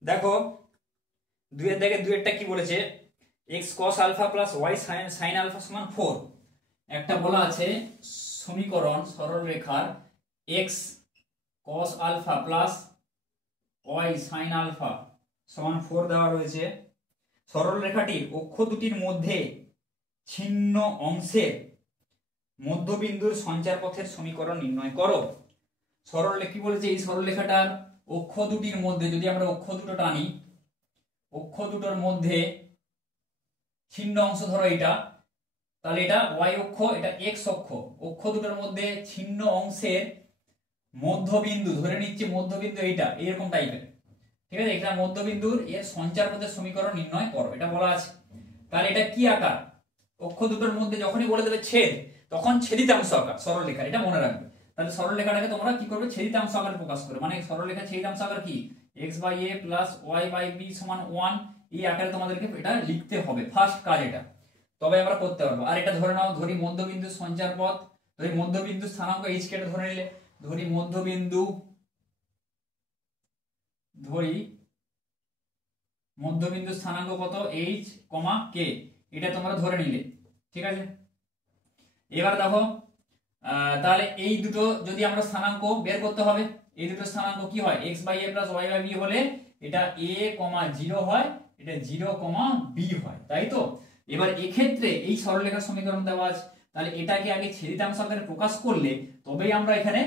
দেখো 2 এর দাগে 2 এরটা কি বলেছে, x cos alpha plus y sin alpha সমান 4। একটা বলা আছে সমীকরণ সরলরেখার x cos alpha plus y sin alpha সমান 4 দেওয়া রয়েছে। সরলরেখাটির অক্ষ দুটির মধ্যে ছিন্ন অংশের মধ্যবিন্দুর সঞ্চারপথের সমীকরণ নির্ণয় করো। কি বলেছে, এই সরলরেখাটার অক্ষ দুটির মধ্যে, যদি আমরা অক্ষ দুটো টানি, অক্ষ দুটোর মধ্যে ছিন্ন অংশ ধরো এটা, তাহলে এটা y অক্ষ, এটা x অক্ষ, অক্ষ দুটোর মধ্যে ছিন্ন অংশের মধ্যবিন্দু, ধরে নিচ্ছে মধ্যবিন্দু এইটা এরকম টাইপের, ঠিক আছে। এটা মধ্যবিন্দুর এর সঞ্চারপথের সমীকরণ নির্ণয় করো, এটা বলা আছে। তাহলে এটা কি আকার, অক্ষ দুটোর মধ্যে যখনই বলে দেবে ছেদ, তখন ছেদিতাংশ আকার সরলরেখা, এটা মনে রাখবে। তাহলে সরলরেখাটাকে তোমরা কি করবে, ছেদিতাংশ আকারে প্রকাশ করবে, মানে সরলরেখার ছেদিতাংশ আকার কি, x/a প্লাস y/b সমান 1, এই আকারে তোমাদেরকে এটা লিখতে হবে, ফার্স্ট কাজ এটা, তবে আমরা করতে পারবো। আর এটা ধরে নাও, ধরি মধ্যবিন্দু সঞ্চারপথ, ধরি মধ্যবিন্দু স্থানাঙ্ক h কে ধরে নিলে, ধরি মধ্যবিন্দু স্থানাঙ্ক কত, h, k, এটা তোমরা ধরে নিলে, ঠিক আছে। এবার দেখো তাহলে এই দুটো যদি আমরা স্থানাঙ্ক বের করতে হবে, এই দুটো স্থানাঙ্ক কি হয়, x/a প্লাস y/b হলে এটা a, 0 হয়, এটা 0, b হয়, তাই তো। এবার এক্ষেত্রে এই সরলরেখার সমীকরণ দেওয়া আছে, তাহলে এটাকে আগে ছেদিতাংশ আকারে প্রকাশ করলে তবেই আমরা এখানে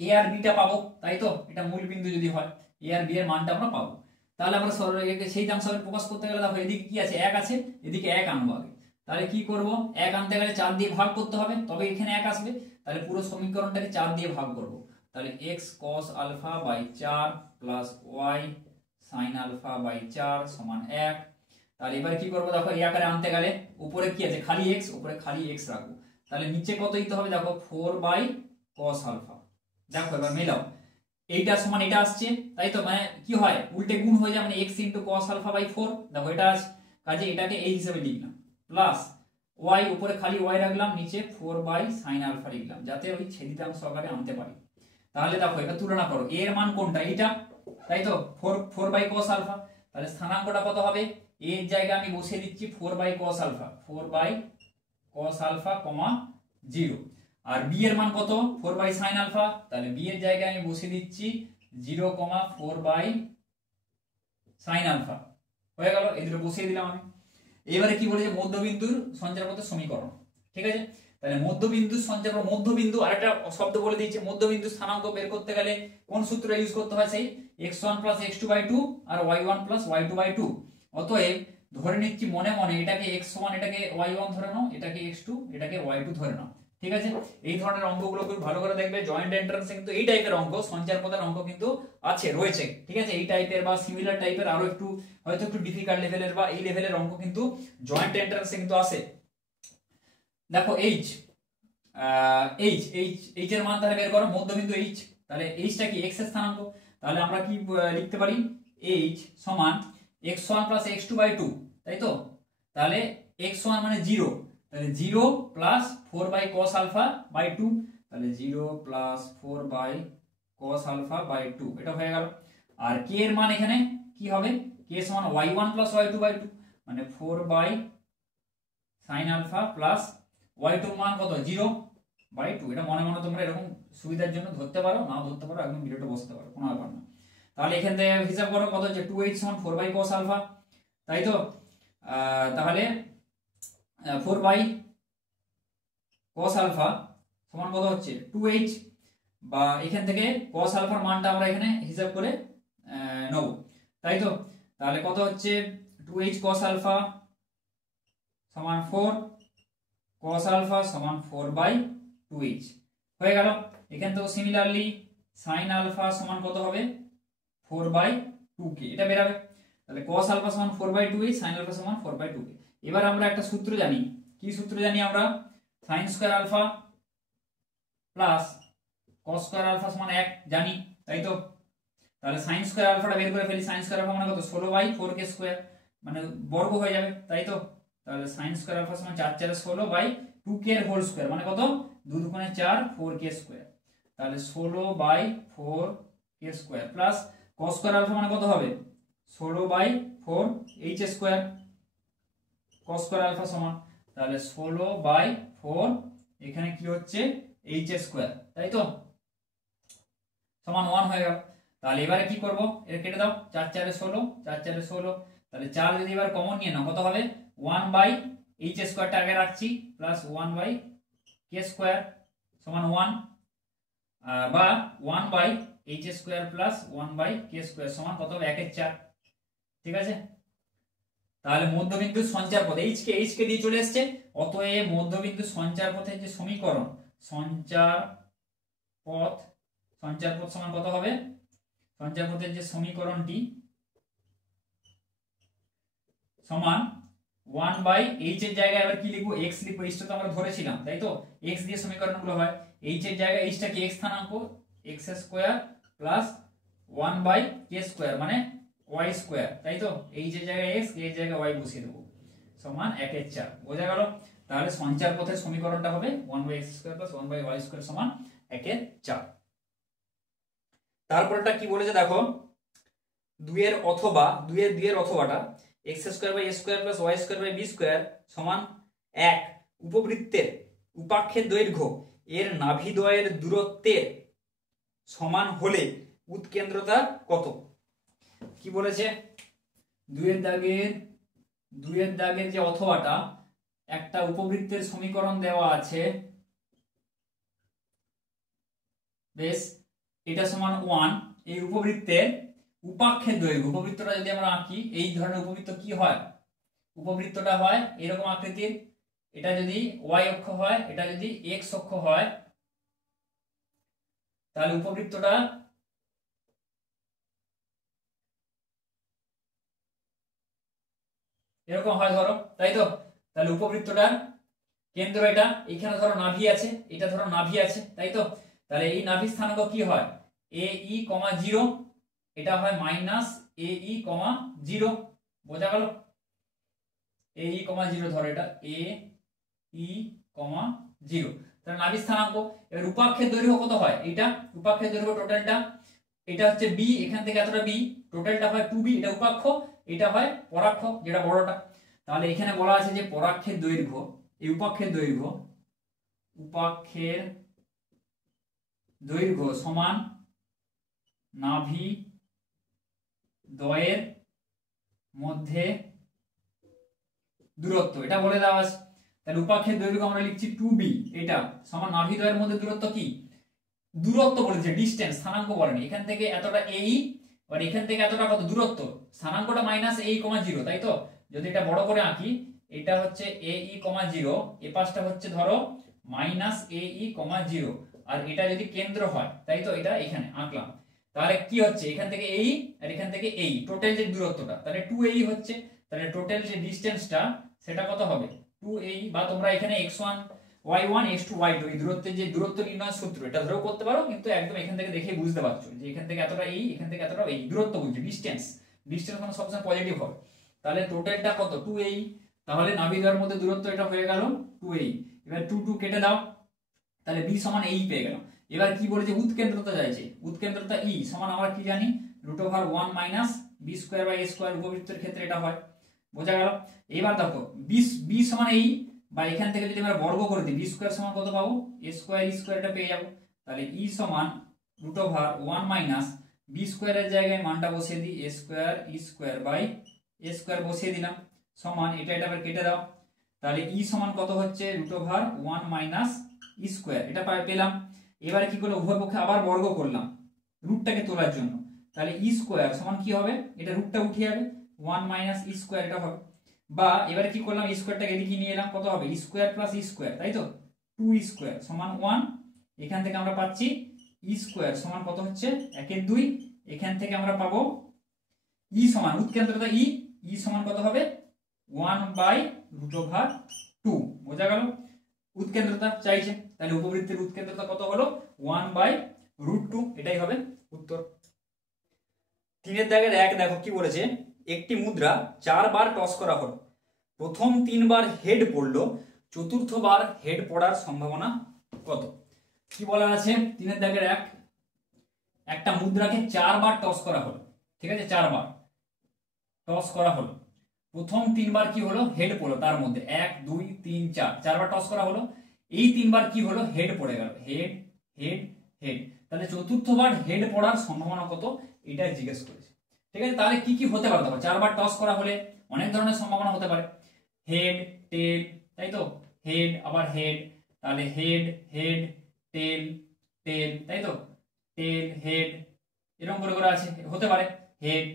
a আর b টা পাবো, তাই তো। এটা মূল বিন্দু যদি হয়, a আর b এর মানটা আমরা পাবো। তাহলে আমরা সরলরেখাকে ছেদিতাংশ আকারে প্রকাশ করতে গেলে দেখো এদিকে কি আছে, 1 আছে, এদিকে 1 আনবো আগে। তাহলে কি করব, 1 আনতে গেলে 4 দিয়ে ভাগ করতে হবে, তবে এখানে 1 আসবে। তাহলে পুরো সমীকরণটাকে 4 দিয়ে ভাগ করব, তাহলে x cos alpha by 4 plus y sin alpha by 4 সমান 1। তাহলে এবার কি করব, দেখো এই আকারে আনতে গেলে উপরে কি আছে, খালি x, উপরে খালি x রাখবো। তাহলে নিচে কত দিতে হবে, দেখো 4 বাই cos আলফা। দেখো এবার মেলাও, এইটা সমান এটা আসছে, তাই তো, মানে কি হয়, উল্টে গুণ হয়ে যায়, মানে x into cos alpha by 4, দেখো এটা আছে, কাজে এটাকে এই হিসেবে লিখলাম, প্লাস y, উপরে খালি y রাখলাম, নিচে 4 বাই sin আলফা লিখলাম, যাতে ওই ছেদিতাংশ আকারে আনতে পারি। তাহলে দেখো এটা তুলনা করো, a এর মান কোনটা, এইটা, তাই তো, 4 বাই cos আলফা। তাহলে স্থানাঙ্কটা কত হবে, a এর জায়গায় আমি বসিয়ে দিচ্ছি 4 by cos alpha, 4 by cos alpha, 0। আর b এর মান কত, 4 বাই sin আলফা, তাহলে b এর জায়গায় আমি বসিয়ে দিচ্ছি 0, 4 বাই sin আলফা, হয়ে গেল, এই দুটো বসিয়ে দিলাম আমি। এবারে কি বলেছে, মধ্যবিন্দুর সঞ্চারপথের সমীকরণ, ঠিক আছে। তাহলে মধ্যবিন্দুর সঞ্চারপথ, মধ্যবিন্দু আরেকটা শব্দ বলে দিয়েছে, মধ্যবিন্দু স্থানাঙ্ক বের করতে গেলে কোন সূত্র ইউজ করতে হয়, সেই x1 + x2/2 আর y1 + y2/2। অতএব ধরে নিচ্ছি মনে মনে, এটাকে x1, এটাকে y1 ধরে নাও, এটাকে x2, এটাকে y2 ধরে নাও, ঠিক আছে। এই ধরনের অঙ্কগুলো খুব ভালো করে দেখবে, জয়েন্ট এন্ট্রান্সে কিন্তু এই টাইপের অঙ্ক, সঞ্চারপথের অঙ্ক কিন্তু রয়েছে, ঠিক আছে। এই টাইপের বা সিমিলার টাইপের আরো একটু হয়তো একটু ডিফিকাল্ট লেভেলের বা এই লেভেলের অঙ্ক কিন্তু জয়েন্ট এন্ট্রান্সে কিন্তু আসে। দেখো h এর মান তাহলে বের করো, মধ্যবিন্দু h, তাহলে h টা কি, x এর স্থানাঙ্ক, তাহলে আমরা কি লিখতে পারি, h সমান x1 + x2/2, তাই তো। তাহলে x1 মানে 0, তাহলে 0 + 4 বাই cos আলফা বাই 2, তাহলে 0 + 4 বাই cos আলফা বাই 2, এটা হয়ে গেল। আর k এর মান এখানে কি হবে, k সমান y1 + y2/2, মানে 4 by sin alpha plus y2 মান কত, 0/2। এটা মনে মনে তোমরা এরকম সুবিধার জন্য ধরতে পারো, না ধরতে পারো, একদম ভিডিওটা বসতে পারো, কোনো ব্যাপার না। তাহলে এখান থেকে হিসাব করো কত হচ্ছে 2h সমান 4 বাই cos আলফা, তাই তো। তাহলে 4 বাই cos আলফা সমান কত হচ্ছে 2h, বা এখান থেকে cos আলফার মানটা আমরা এখানে হিসাব করে নেব, তাই তো। তাহলে কত হচ্ছে 2h cos আলফা সমান 4, cos আলফা সমান 4 বাই 2h হয়ে গেল। এখান থেকে সিমিলারলি sin আলফা সমান কত হবে 4 বাই 2k, এটা বেরাবে। তাহলে cos আলফা সমান 4 বাই 2h, sin আলফা সমান 4 বাই 2k। এবার আমরা একটা সূত্র জানি, কি সূত্র জানি আমরা, sin square alpha plus cos square alpha সমান 1 জানি, তাই তো। তাহলে sin স্কয়ার আলফাটা বের করে ফেলি, sin স্কয়ার আলফা মানে কত 16 বাই 4k স্কয়ার, মানে বর্গ হয়ে যাবে, তাই তো। তাহলে sin স্কয়ার আলফা সমান 4 4 16 বাই 2k এর হোল স্কয়ার মানে কত 2 2 4 4k স্কয়ার, তাহলে 16 by 4k square plus cos square alpha মানে কত হবে 16 by 4h square, cos square alpha সমান তাহলে 16 বাই 4 এখানে কি হচ্ছে h স্কয়ার, তাই তো, সমান 1 হয়ে গেল। তাহলে এবারে কি করব, এটা কেটে দাও, 4 4 16 4 4 16, তাহলে 4 যদি এবার কমন নিয়ে নাও কত হবে 1 বাই h স্কয়ারটা আগে রাখছি প্লাস 1 বাই k স্কয়ার সমান 1, বা 1 by h square plus 1 by k square সমান কত হবে 1 এর 4, ঠিক আছে। তাহলে মধ্যবিন্দু সঞ্চার পথ h কে দিয়ে চলে আসছে, অতএব মধ্যবিন্দু সঞ্চার পথের যে সমীকরণ সঞ্চার পথ সমান কত হবে, সঞ্চার পথের যে সমীকরণটি সমান 1 বাই h এর জায়গায় আবার কি লিখবো x লিখবো, h টা তো আমরা ধরেছিলাম, তাই তো, x দিয়ে সমীকরণগুলো হয়, h এর জায়গায় h টা কি x স্থানাঙ্ক x square plus 1 by k square মানে y স্কয়ার, তাই তো, h এর জায়গায় x এর জায়গায় y বসিয়ে দেবো সমান 1 এর 4, বোঝা গেল। তাহলে সঞ্চার পথের সমীকরণটা হবে 1 by x square plus 1 by y square সমান 1 এর 4। তারপরটা কি বলেছে দেখো, 2 এর অথবাটা x স্কয়ার by a square plus y square by b square সমান 1 উপবৃত্তের উপাক্ষের দৈর্ঘ্য এর নাভিদ্বয়ের দূরত্বের সমান হলে উৎকেন্দ্রতা কত। কি বলেছে, 2 এর দাগের যে অথবাটা একটা উপবৃত্তের সমীকরণ দেওয়া আছে, বেশ, এটা সমান 1, এই উপবৃত্তের উপাক্ষের দৈর্ঘ্য, উপবৃত্তটা যদি আমরা আঁকি এই ধরনের উপবৃত্ত কি হয়, উপবৃত্তটা হয় এরকম আকৃতির, এটা যদি y অক্ষ হয় এটা যদি x অক্ষ হয়, তাহলে উপবৃত্তটা এরকম হয় ধরো, তাই তো। তাহলে উপবৃত্তটার কেন্দ্র এটা, এখানে ধরো নাভি আছে, এটা ধরো নাভি আছে, তাই তো। তাহলে এই নাভি স্থানাঙ্ক কি হয় ae, 0, এটা হয় মাইনাস ae, 0, বোঝা গেল। ae, 0 ধরো, এটা ae, 0, তাহলে নাভি স্থানাঙ্ক। এবার উপাক্ষের দৈর্ঘ্য কত হয়, এটা উপাক্ষের দৈর্ঘ্য টোটালটা, এটা হচ্ছে b, এখান থেকে এতটা b, টোটালটা হয় 2b, এটা উপাক্ষ, এটা হয় পরাক্ষ যেটা বড়টা। তাহলে এখানে বলা আছে যে পরাক্ষের দৈর্ঘ্য, এই উপাক্ষের দৈর্ঘ্য সমান নাভি দ্বয়ের মধ্যে দূরত্ব, এটা বলে দেওয়া আছে। তাহলে উপাক্ষের দৈর্ঘ্য আমরা লিখছি 2b, এটা সমান নাভি দ্বয়ের মধ্যে দূরত্ব, কি দূরত্ব বলেছে, ডিসটেন্স, স্থানাঙ্ক বলেনি। এখান থেকে এতটা ae, আর এখান থেকে এতটা কত দূরত্ব, স্থানাঙ্কটা মাইনাস ae, 0, তাই তো। যদি এটা বড় করে আঁকি, এটা হচ্ছে ae, 0, এ পাশটা হচ্ছে ধরো মাইনাস ae, 0, আর এটা যদি কেন্দ্র হয়, তাই তো, এটা এখানে আঁকলাম। তাহলে কি হচ্ছে, এখান থেকে ae আর এখান থেকে ae, টোটাল যে দূরত্বটা তাহলে 2ae হচ্ছে, তাহলে টোটাল যে ডিসটেন্সটা সেটা কত হবে 2ae, বা তোমরা এখানে x1 y1 x2 y2 এই দূরত্বের যে দূরত্ব নির্ণয় সূত্র এটা ধরেও করতে পারো, কিন্তু একদম এখান থেকে দেখে বুঝতে পারছো যে এখান থেকে এতটা এই, এখান থেকে এতটা এই, দূরত্ব বলছে, ডিসটেন্স মানে সবসময় পজিটিভ হবে। তাহলে টোটালটা কত 2ae, তাহলে নাভিদ্বয়ের মধ্যে দূরত্ব এটা হয়ে গেল 2ae। এবার 2 2 কেটে দাও, তাহলে b সমান ae পেয়ে গেল। এবার কি বলেছে, উৎকেন্দ্রতা চাইছে, উৎকেন্দ্রতা e সমান আমরা কি জানি √1 minus b square by a square, উপবৃত্তের ক্ষেত্রে এটা হয়, বোঝা গেল। এবার দেখো b সমান ae, বা এখান থেকে যদি আমরা বর্গ করে দিই b স্কয়ার সমান কত পাবো a স্কয়ার, e স্কয়ার, এটা পেয়ে যাবো। তাহলে e সমান √1 মাইনাস বি স্কোয়ারের জায়গায় মানটা বসিয়ে দিই, A square E square by A square বসিয়ে দিলাম, সমান এটা এটা আবার কেটে দাও, তাহলে ই সমান কত হচ্ছে √1 মাইনাস ই স্কোয়ার, এটা পেলাম। এবারে কি করলো, উভয় পক্ষে আবার বর্গ করলাম রুটটাকে তোলার জন্য, তাহলে ই স্কোয়ার সমান কি হবে, এটা রুটটা উঠে যাবে 1 মাইনাস ই স্কোয়ার এটা হবে। বা এবারে কি করলাম, ই স্কোয়ারটাকে এদিকে নিয়ে এলাম, কত হবে ই স্কোয়ার প্লাস ই স্কোয়ার, তাই তো 2 ই স্কোয়ার সমান 1, এখান থেকে আমরা পাচ্ছি ই স্কোয়ার সমান কত হচ্ছে 1 এর 2, এখান থেকে আমরা পাবো ই সমান উৎকেন্দ্রতা ই সমান কত হবে 1/√2, বোঝা গেল। উৎকেন্দ্রতা চাইছে, তাহলে উপবৃত্তের উৎকেন্দ্রতা কত হলো 1/√2, এটাই হবে উত্তর। 3 এর দাগের 1 দেখো কি বলেছে, একটি মুদ্রা 4 বার টস করা হলো, প্রথম 3 বার হেড পড়লো, চতুর্থবার হেড পড়ার সম্ভাবনা কত? কি বলা আছে 3 এর দাগের 1, একটা মুদ্রাকে 4 বার টস করা হলো, ঠিক আছে 4 বার টস করা হলো, প্রথম 3 বার কি হলো হেড পড়লো, তার মধ্যে 1 2 3 4 4 বার টস করা হলো, এই 3 বার কি হলো হেড পড়ে গেল, হেড হেড হেড, তাহলে চতুর্থবার হেড পড়ার সম্ভাবনা কত, এটা জিজ্ঞেস করেছে। ঠিক আছে, তাহলে কি কি হতে পারে, দেখো 4 বার টস করা হলে অনেক ধরনের সম্ভাবনা হতে পারে, হেড টেল, তাই তো হেড আবার হেড, তাহলে হেড হেড টেল টেল, তাই তো টেল হেড, এরকম করে করে আছে, হতে পারে হেড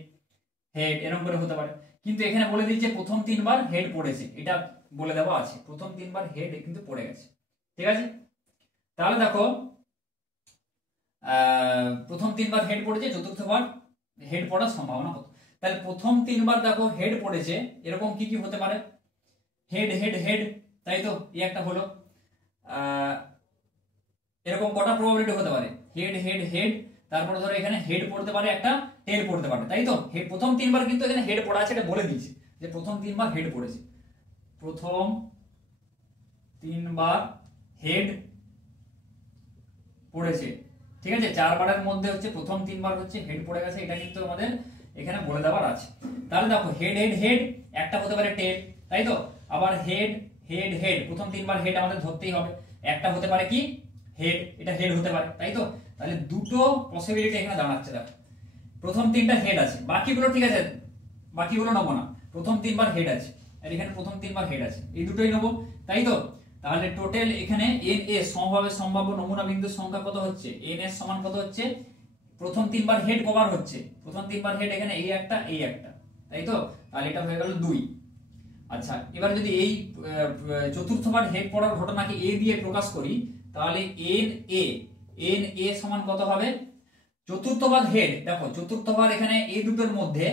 হেড এরকম করে হতে পারে। কিন্তু এখানে বলে দিচ্ছে প্রথম 3 বার হেড পড়েছে, এটা বলে দেওয়া আছে প্রথম 3 বার হেড কিন্তু পড়ে গেছে। ঠিক আছে, তাহলে দেখো প্রথম 3 বার হেড পড়েছে, চতুর্থবার হেড পড়ার সম্ভাবনা কত, তাহলে প্রথম 3 বার দেখো হেড পড়েছে, এরকম কি কি হতে পারে, হেড হেড হেড, তাই তো এই একটা হলো, এরকম কটা প্রবাবিলিটি হতে পারে, হেড হেড হেড, তারপরে ধরো এখানে হেড পড়তে পারে, একটা টেল পড়তে পারে, তাই তো হেড প্রথম 3 বার কিন্তু এখানে হেড পড়া আছে, এটা বলে দিয়েছে যে প্রথম 3 বার হেড পড়েছে, প্রথম 3 বার হেড পড়েছে। ঠিক আছে, 4 বারের মধ্যে হচ্ছে প্রথম 3 বার হচ্ছে হেড পড়ে গেছে, এটা কিন্তু আমাদের এখানে বলে দেওয়ার আছে। তাহলে দেখো হেড হেড হেড, একটা হতে পারে টেল, তাই তো, আবার হেড হেড হেড, প্রথম 3 বার হেড আমাদের ধরতেই হবে, একটা হতে পারে কি হেড, এটা হেড হতে পারে, তাই তো, তাহলে দুটো পসিবিলিটি এখানে দাঁড়াচ্ছে। দেখো প্রথম 3টা হেড আছে, বাকিগুলো ঠিক আছে, বাকিগুলো নেবো না, প্রথম 3 বার হেড আছে আর এখানে প্রথম 3 বার হেড আছে, এই দুটোই নেবো, তাই তো। তাহলে টোটাল এখানে এন এ সমভাবে সম্ভাব্য নমুনা বিন্দুর সংখ্যা কত হচ্ছে, এন এর সমান কত হচ্ছে, প্রথম 3 বার হেড কভার হচ্ছে, প্রথম 3 বার হেড এখানে এই একটা এই একটা, তাই তো, তাহলে এটা হয়ে গেল 2। আচ্ছা, এবার যদি এই চতুর্থবার হেড পড়ার ঘটনাকে এ দিয়ে প্রকাশ করি, তাহলে এন এ সমান কত হবে, চতুর্থবার হেড, দেখো চতুর্থবার এখানে এই দুটোর মধ্যে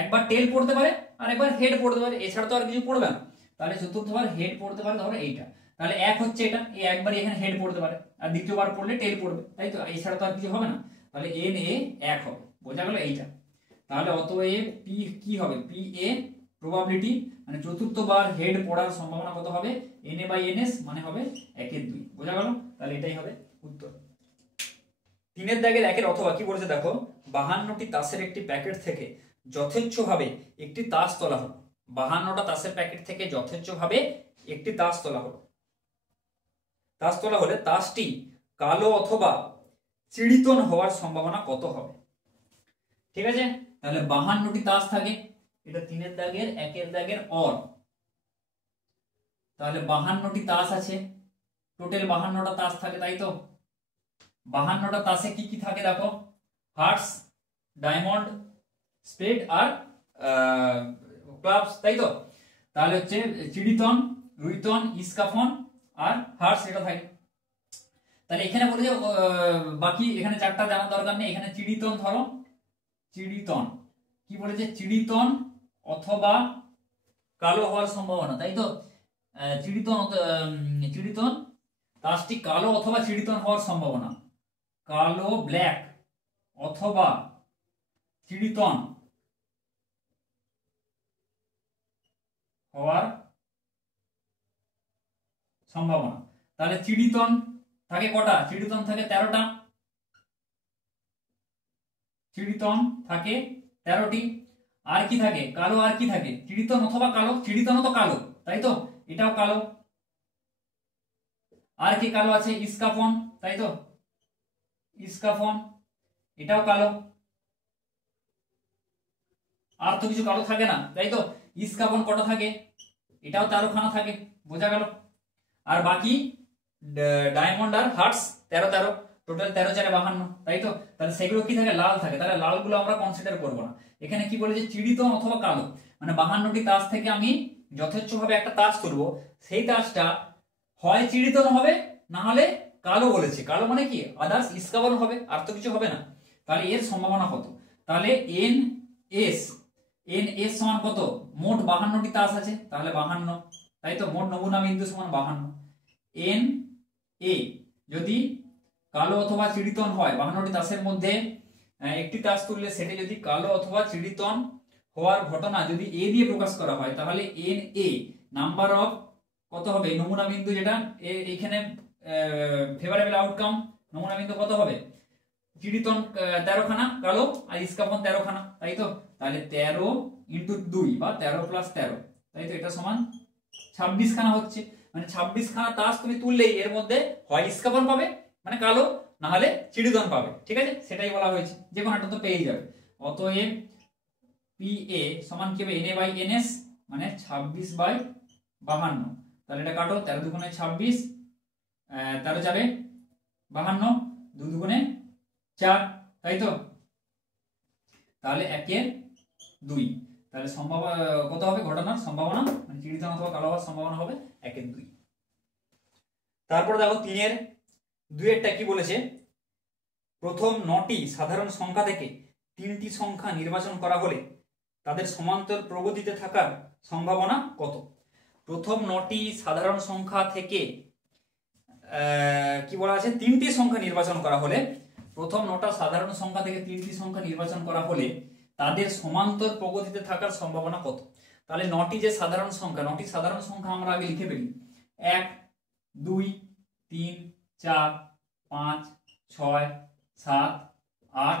একবার টেল পড়তে পারে আর একবার হেড পড়তে পারে, এছাড়া তো আর কিছু পড়বে না, তাহলে চতুর্থবার হেড পড়তে পারে ধরো এইটা, তাহলে এক হচ্ছে এটা, এই একবারই এখানে হেড পড়তে পারে আর দ্বিতীয়বার পড়লে টেল পড়বে, তাই তো, এছাড়া তো আর কিছু হবে না, তাহলে এন এ 1 হবে, বোঝা গেল এইটা। তাহলে অতএব পি কি হবে, পি এ প্রবাবিলিটি মানে চতুর্থবার হেড পড়ার সম্ভাবনা কত হবে, n A by n S মানে হবে 1 এর 2, বোঝা গেল, তাহলে এটাই হবে উত্তর। 3 এর দাগের 1 এর অথবা কি বলেছে দেখো, 52টি তাসের একটি প্যাকেট থেকে যথেচ্ছভাবে একটি তাস তোলা হলো, 52টা তাসের প্যাকেট থেকে যথেচ্ছভাবে একটি তাস তোলা হলো, তাস তোলা হলে তাসটি কালো অথবা চিড়িতন হওয়ার সম্ভাবনা কত হবে। ঠিক আছে, তাহলে 52টি তাস থাকে, এটা 3 এর দাগের 1 এর দাগের অর, তাহলে 52টি তাস আছে, টোটাল 52টা তাস থাকে, তাই তো, 52টা তাসে কি কি থাকে দেখো, হার্টস ডায়মন্ড স্পেড আর ক্লাবস, তাই তো, তাহলে হচ্ছে চিড়িতন রুইতন ইস্কাফন আর হার্টস এটা থাকে। তাহলে এখানে বলে যে বাকি এখানে 4টা জানার দরকার নেই, এখানে চিড়িতন ধরো, চিড়িতন কি বলেছে, চিড়িতন অথবা কালো হওয়ার সম্ভাবনা, তাই তো, চিড়িতন তাসটি কালো অথবা চিড়িতন হওয়ার সম্ভাবনা, কালো ব্ল্যাক অথবা চিড়িতন হওয়ার সম্ভাবনা। তাহলে চিড়িতন থাকে কটা, চিড়িতন থাকে 13টা, চিড়িতন থাকে 13টি, আর কি থাকে কালো, আর কি থাকে চিড়িতন অথবা কালো, চিড়িতনও তো কালো, তাই তো, এটাও কালো, আর কি কালো আছে ইস্কাফন, তাই তো, ইস্কাফন এটাও কালো, আর তো কিছু কালো থাকে না, তাই তো। ইস্কাবন কটা থাকে? এটাও 13 খানা থাকে, বোঝা গেল। আর বাকি ডায়মন্ড আর হার্টস 13 13, টোটাল 13 4 52, তাই তো। তাহলে সেগুলো কি থাকে? লাল থাকে। তাহলে লালগুলো আমরা কনসিডার করব না। এখানে কি বলে যে চিড়িতন অথবা কালো, মানে 52টি তাস থেকে আমি যথেচ্ছভাবে একটা তাস তুলবো, সেই তাসটা হয় চিড়িতন হবে, না হলে কালো বলেছে। কালো মানে কি? আদার্স ইস্কাবন হবে, আর তো কিছু হবে না। তাহলে এর সম্ভাবনা কত? তাহলে এন এস সমান কত? মোট 52টি তাস আছে, তাহলে 52, তাই তো। মোট নমুনা বিন্দু সমান 52। এন এ যদি কালো অথবা চিড়িতন হয়, 52টি তাসের মধ্যে একটি তাস তুললে সেটা যদি কালো অথবা চিড়িতন হওয়ার ঘটনা যদি এ দিয়ে প্রকাশ করা হয়, তাহলে এন এ নাম্বার অফ কত হবে? নমুনা বিন্দু, যেটা এইখানে ফেভারেবল আউটকাম, নমুনা বিন্দু কত হবে? চিড়িতন 13 খানা, কালো আর ইস্কাবন 13 খানা, তাই তো। তাহলে 13 ইন্টু 2 বা 13 প্লাস 13, তাই তো, এটা সমান 26 খানা হচ্ছে। মানে 26 খানা তাস তুমি তুললেই এর মধ্যে হয় ইস্কাবন পাবে, মানে কালো, না হলে চিড়িতন পাবে, ঠিক আছে। সেটাই বলা হয়েছে, যে কোনো একটা তো পেয়ে যাবে। অতএব পি এ সমান কি হবে? N A by n S, মানে 26/52। তাহলে এটা কাটো, 13 দুগুণে 26, 13 4 52, 2 দুগুণে 4, তাই তো। তাহলে 1/2। তাহলে সম্ভাবনা কত হবে? ঘটনার সম্ভাবনা, মানে চিড়িতন অথবা কালো হওয়ার সম্ভাবনা হবে 1/2। তারপর দেখো 3-2 কি বলেছে? প্রথম 9টি সাধারণ সংখ্যা থেকে 3টি সংখ্যা নির্বাচন করা হলে তাদের সমান্তর প্রগতিতে থাকার সম্ভাবনা কত? প্রথম 9টি সাধারণ সংখ্যা থেকে কি বলা আছে? 3টি সংখ্যা নির্বাচন করা হলে, প্রথম 9টা সাধারণ সংখ্যা থেকে 3টি সংখ্যা নির্বাচন করা হলে তাদের সমান্তর প্রগতিতে থাকার সম্ভাবনা কত? তাহলে 9টি যে সাধারণ সংখ্যা, 9টি সাধারণ সংখ্যা আমরা আগে লিখে ফেলি। 1 2 3 4 5 6 7 8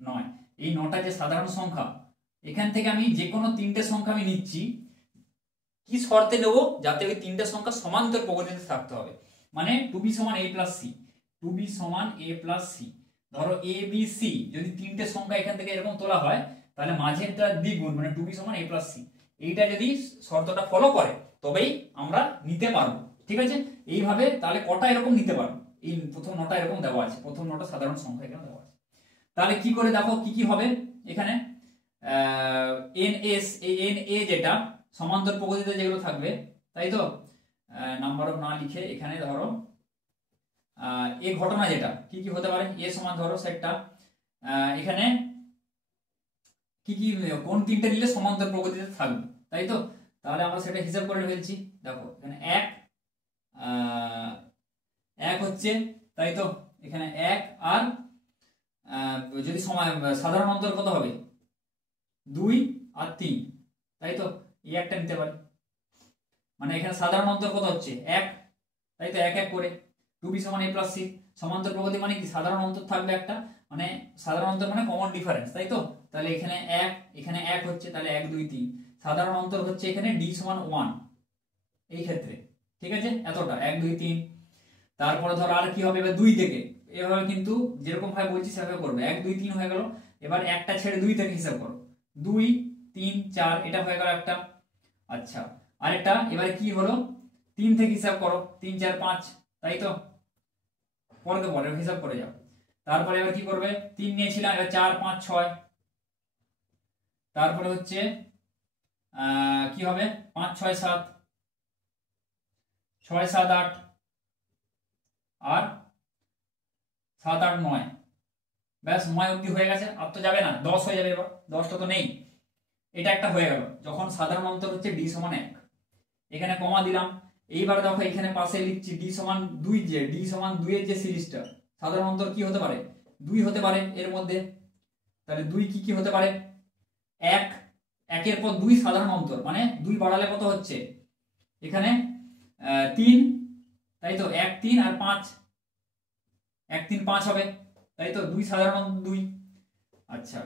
9, এই 9টা যে সাধারণ সংখ্যা, এখান থেকে আমি যে কোনো 3টে সংখ্যা আমি নিচ্ছি। কি শর্তে নেব? যাতে ওই 3টে সংখ্যা সমান্তর প্রগতিতে থাকতে হবে। মানে 2b সমান a প্লাস সি, 2b সমান a প্লাস সি। ধরো a b c যদি 3টে সংখ্যা এখান থেকে এরকম তোলা হয়, তাহলে মাঝেরটা দ্বিগুণ, মানে 2b সমান a প্লাস সি। এইটা যদি শর্তটা ফলো করে, তবেই আমরা নিতে পারবো, ঠিক আছে। এইভাবে তাহলে কটা এরকম নিতে পারবো? এই প্রথম 9টা এরকম দেওয়া আছে, প্রথম 9টা সাধারণ সংখ্যা এখানে দেওয়া আছে। তাহলে কি করে দেখো কি কি হবে এখানে? এন এস, এন এ যেটা সমান্তর প্রগতিতে যেগুলো থাকবে, তাই তো। নাম্বার অফ না লিখে এখানে ধরো এ ঘটনা যেটা কি কি হতে পারে, এ সমান ধরো সেটটা এখানে কি কি, কোন 3টে নিলে সমান্তর প্রগতিতে থাকবে, তাই তো। তাহলে আমরা সেটা হিসাব করে ফেলছি। দেখো এখানে 1 হচ্ছে, তাই তো। এখানে 1 আর যদি সাধারণ অন্তর কত হবে? 2 আর 3, তাই তো। এই একটা নিতে পারি, মানে এখানে সাধারণ অন্তর কত হচ্ছে? 1, তাই তো। 1 1 করে 2b সমান a প্লাস সি। সমান্তর প্রগতি মানে কি? সাধারণ অন্তর থাকবে একটা, মানে সাধারণ অন্তর মানে কমন ডিফারেন্স, তাই তো। তাহলে এখানে 1 এখানে 1 হচ্ছে, তাহলে 1 2 3। সাধারণ অন্তর হচ্ছে এখানে d সমান 1 এই ক্ষেত্রে, ঠিক আছে। এতটা 1 2 3। তারপরে ধরো আর কি হবে? এবার 2 থেকে, এভাবে কিন্তু যেরকম ভাবে বলছি সেভাবে করবে। 1 2 3 হয়ে গেল। এবার একটা ছেড়ে 2 থেকে হিসাব করো। 2 3 4, এটা হয়ে গেল একটা। আচ্ছা, আরেকটা এবারে কি হলো? 3 থেকে হিসাব করো। 3 4 5, তাই তো। পরে হিসাব করে যাও। তারপরে এবার কি করবে? 3 নিয়েছিলাম, এবার 4 5 6। তারপরে হচ্ছে কি হবে? 5 6 7, 6 7 8, আর 7 8 9। ব্যাস 9 অবধি হয়ে গেছে। আর তো যাবে না, 10 হয়ে যাবে। এবার 10টা তো নেই। এটা একটা হয়ে গেল, যখন সাধারণ অন্তর হচ্ছে d সমান 1। এখানে কমা দিলাম। এইবার দেখো এখানে পাশে লিখছি d সমান 2, যে d সমান 2 এর যে সিরিজটা, সাধারণ অন্তর কি হতে পারে? 2 হতে পারে এর মধ্যে। তাহলে 2 কি কি হতে পারে? 1, 1 এর পর 2 সাধারণ অন্তর, মানে 2 বাড়ালে কত হচ্ছে? এখানে 3, তাই তো। 1 3 আর 5, 1 3 5 হবে, তাই তো। 2 সাধারণ অন্তর 2। আচ্ছা,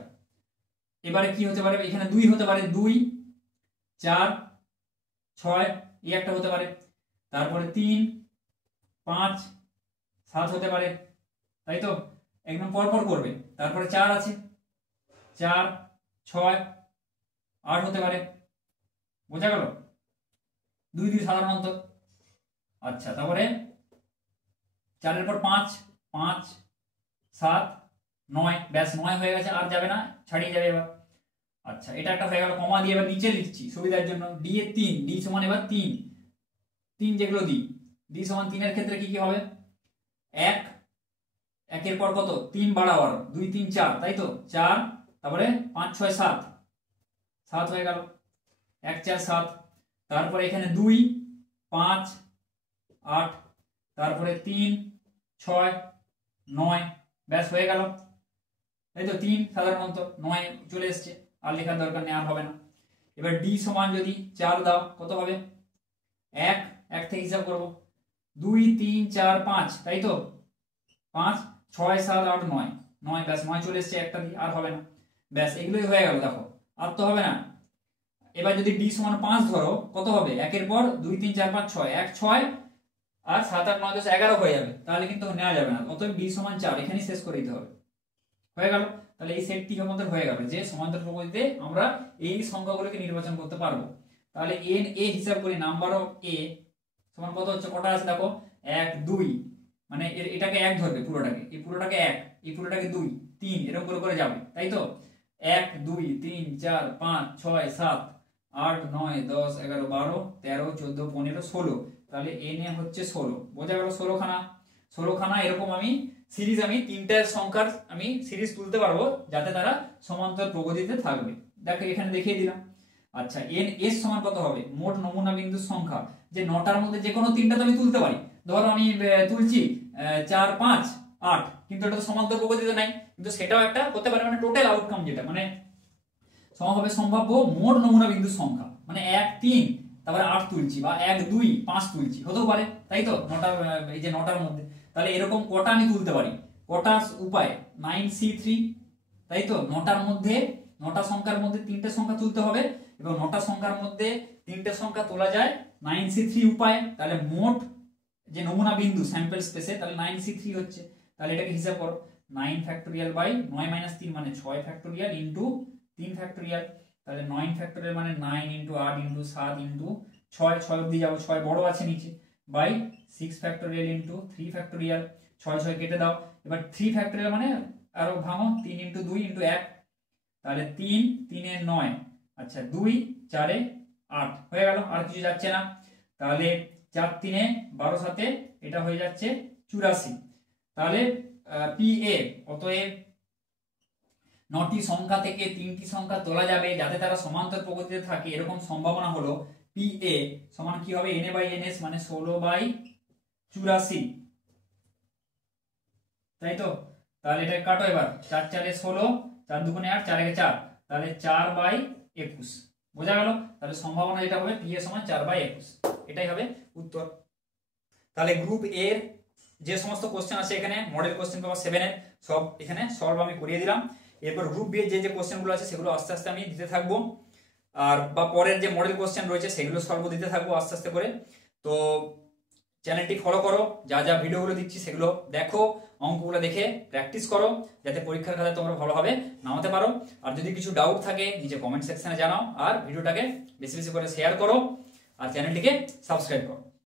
এবারে কি হতে পারে? এখানে 2 হতে পারে, 2 4 6, এই একটা হতে পারে। তারপরে 3 5 7 হতে পারে, তাই তো। একদম পরপর করবে। তারপরে 4 আছে, 4 6 8 হতে পারে, বোঝা গেল? 2 2 সাধারণ অন্তর। আচ্ছা, তারপরে 4 এর পর 5, 5 7 9, ব্যাস 9 হয়ে গেছে, আর যাবে না, ছাড়িয়ে যাবে এবার। আচ্ছা, এটা একটা হয়ে গেল, কমা দিয়ে এবার নিচে লিখছি সুবিধার জন্য, ডি এর 3, ডি সমান এবার 3, 3 যেগুলো দিই, ডি সমান 3 এর ক্ষেত্রে কি কি হবে? 1, 1 এর পর কত? 3 বাড়াও আরো, 2 3 4, তাই তো 4, তারপরে 5 6 7, 7 হয়ে গেল, 1 4 7, তারপরে এখানে 2 5 8, তারপরে 3 6 9, ব্যাস হয়ে গেল, এই তো 3 সাধারণ অন্তর, 9 চলে এসছে, আর লেখার দরকার নেই, আর হবে না। এবার ডি সমান যদি 4 দাও কত হবে? 1 1 থেকে হিসাব করব, 2 3 4 5, তাই তো 5 6 7 8 9, 9, ব্যাস 9 চলে এসছে একটা দিয়ে, আর হবে না, ব্যাস এগুলোই হয়ে গেল। দেখো আর তো হবে না। এবার যদি ডি সমান 5 ধরো কত হবে? 1 এর পর 2 3 4 5 6, 1 6 আর 7 8 9 10 11 হয়ে যাবে, তাহলে কিন্তু নেওয়া যাবে না, অতএব ডি সমান 4 এখানেই শেষ করে দিতে হবে। হয়ে গেল, তাহলে এই সেটটি আমাদের হয়ে গেল যে সমান্তর প্রকৃতিতে আমরা এই সংখ্যাগুলোকে নির্বাচন করতে পারবো। তাহলে এন এ হিসাব করি, নাম্বার অফ এ সমান কত হচ্ছে, কটা আছে দেখো, 1 2, মানে এটাকে 1 ধরবে পুরোটাকে, এই পুরোটাকে 1, এই পুরোটাকে 2 3, এরকম করে করে যাবে, তাই তো 1 2 3 4 5 6 7 8 9 10 11 12 13 14 15 16, তাহলে এন এ হচ্ছে 16, বোঝা গেল? 16 খানা, 16 খানা এরকম আমি সিরিজ, আমি তিনটার সংখ্যার আমি সিরিজ তুলতে পারবো যাতে তারা সমান্তর প্রগতিতে থাকবে। দেখো এখানে দেখিয়ে দিলাম। আচ্ছা, এন এস সমান কত হবে? মোট নমুনা বিন্দুর সংখ্যা, যে 9টার মধ্যে যে কোনো তিনটা তো আমি তুলতে পারি। ধরো আমি তুলছি 4 5 8, কিন্তু এটা তো সমান্তর প্রগতিতে নাই, কিন্তু সেটাও একটা হতে পারে, মানে টোটাল আউটকাম যেটা মানে হবে সম্ভাব্য মোট নমুনা বিন্দুর সংখ্যা, মানে 1 3 তারপরে 8 তুলছি, বা 1 2 5 তুলছি, হতেও পারে, তাই তো 9টার, এই যে 9টার মধ্যে, তাহলে এরকম কটা আমি তুলতে পারি, কটা উপায়, 9C3, তাই তো 9টার মধ্যে, 9টা সংখ্যার মধ্যে 3টে সংখ্যা তুলতে হবে, এবং 9টা সংখ্যার মধ্যে 3টে সংখ্যা তোলা যায় 9C3 উপায়, তাহলে মোট যে নমুনা বিন্দু স্যাম্পল স্পেসে, তাহলে 9C3 হচ্ছে। তাহলে এটাকে হিসাব করো, 9 ফ্যাক্টোরিয়াল বাই 9 - 3 মানে 6 ফ্যাক্টোরিয়াল ইনটু 3 ফ্যাক্টোরিয়াল, তাহলে 9 ফ্যাক্টোরিয়াল মানে 9 ইনটু 8 ইনটু 7 ইনটু 6, 6 অবধি যাবো, 6 বড় আছে নিচে, বাই 6 ফ্যাক্টোরিয়াল ইনটু 3 ফ্যাক্টোরিয়াল, 6 6 কেটে দাও, এবার 3 ফ্যাক্টোরিয়াল মানে আরো ভাঙো, 3 ইনটু 2 ইনটু 1, তাহলে 3 3 এ 9, আচ্ছা 2 4 এ 8 হয়ে গেল, আর কিছু যাচ্ছে না। তাহলে 4 3 এ 12 7 এটা হয়ে যাচ্ছে 84। তাহলে পি এ, অতএব 9টি সংখ্যা থেকে 3টি সংখ্যা তোলা যাবে যাতে তারা সমান্তর প্রগতিতে থাকে, এরকম সম্ভাবনা হলো পি এ সমান কি হবে, n A by n S মানে 16/84, তাই তো। তাহলে এটা কাটো এবার, 4 4 এ 16, 4 2 8, 4 1 4, তাহলে 4/21, বোঝা গেল? তাহলে সম্ভাবনা যেটা হবে পি এ সমান 4/21, এটাই হবে উত্তর। তাহলে গ্রুপ এর যে সমস্ত কোশ্চেন আছে এখানে, মডেল কোশ্চেন পেপার 7 এর সব এখানে সলভ আমি করিয়ে দিলাম। এরপর গ্রুপ বি এর যে কোশ্চেনগুলো আছে সেগুলো আস্তে আস্তে আমি দিতে থাকবো, আর বা পরের যে মডেল কোশ্চেন রয়েছে সেগুলো সলভ দিতে থাকবো আস্তে আস্তে করে। তো চ্যানেলটি ফলো করো, যা যা ভিডিওগুলো দিচ্ছি সেগুলো দেখো, অঙ্কগুলো দেখে প্র্যাকটিস করো, যাতে পরীক্ষার খাতায় তোমরা ভালোভাবে নামাতে পারো। আর যদি কিছু ডাউট থাকে নিচে কমেন্ট সেকশনে জানাও, আর ভিডিওটাকে বেশি বেশি করে শেয়ার করো, আর চ্যানেলটিকে সাবস্ক্রাইব করো।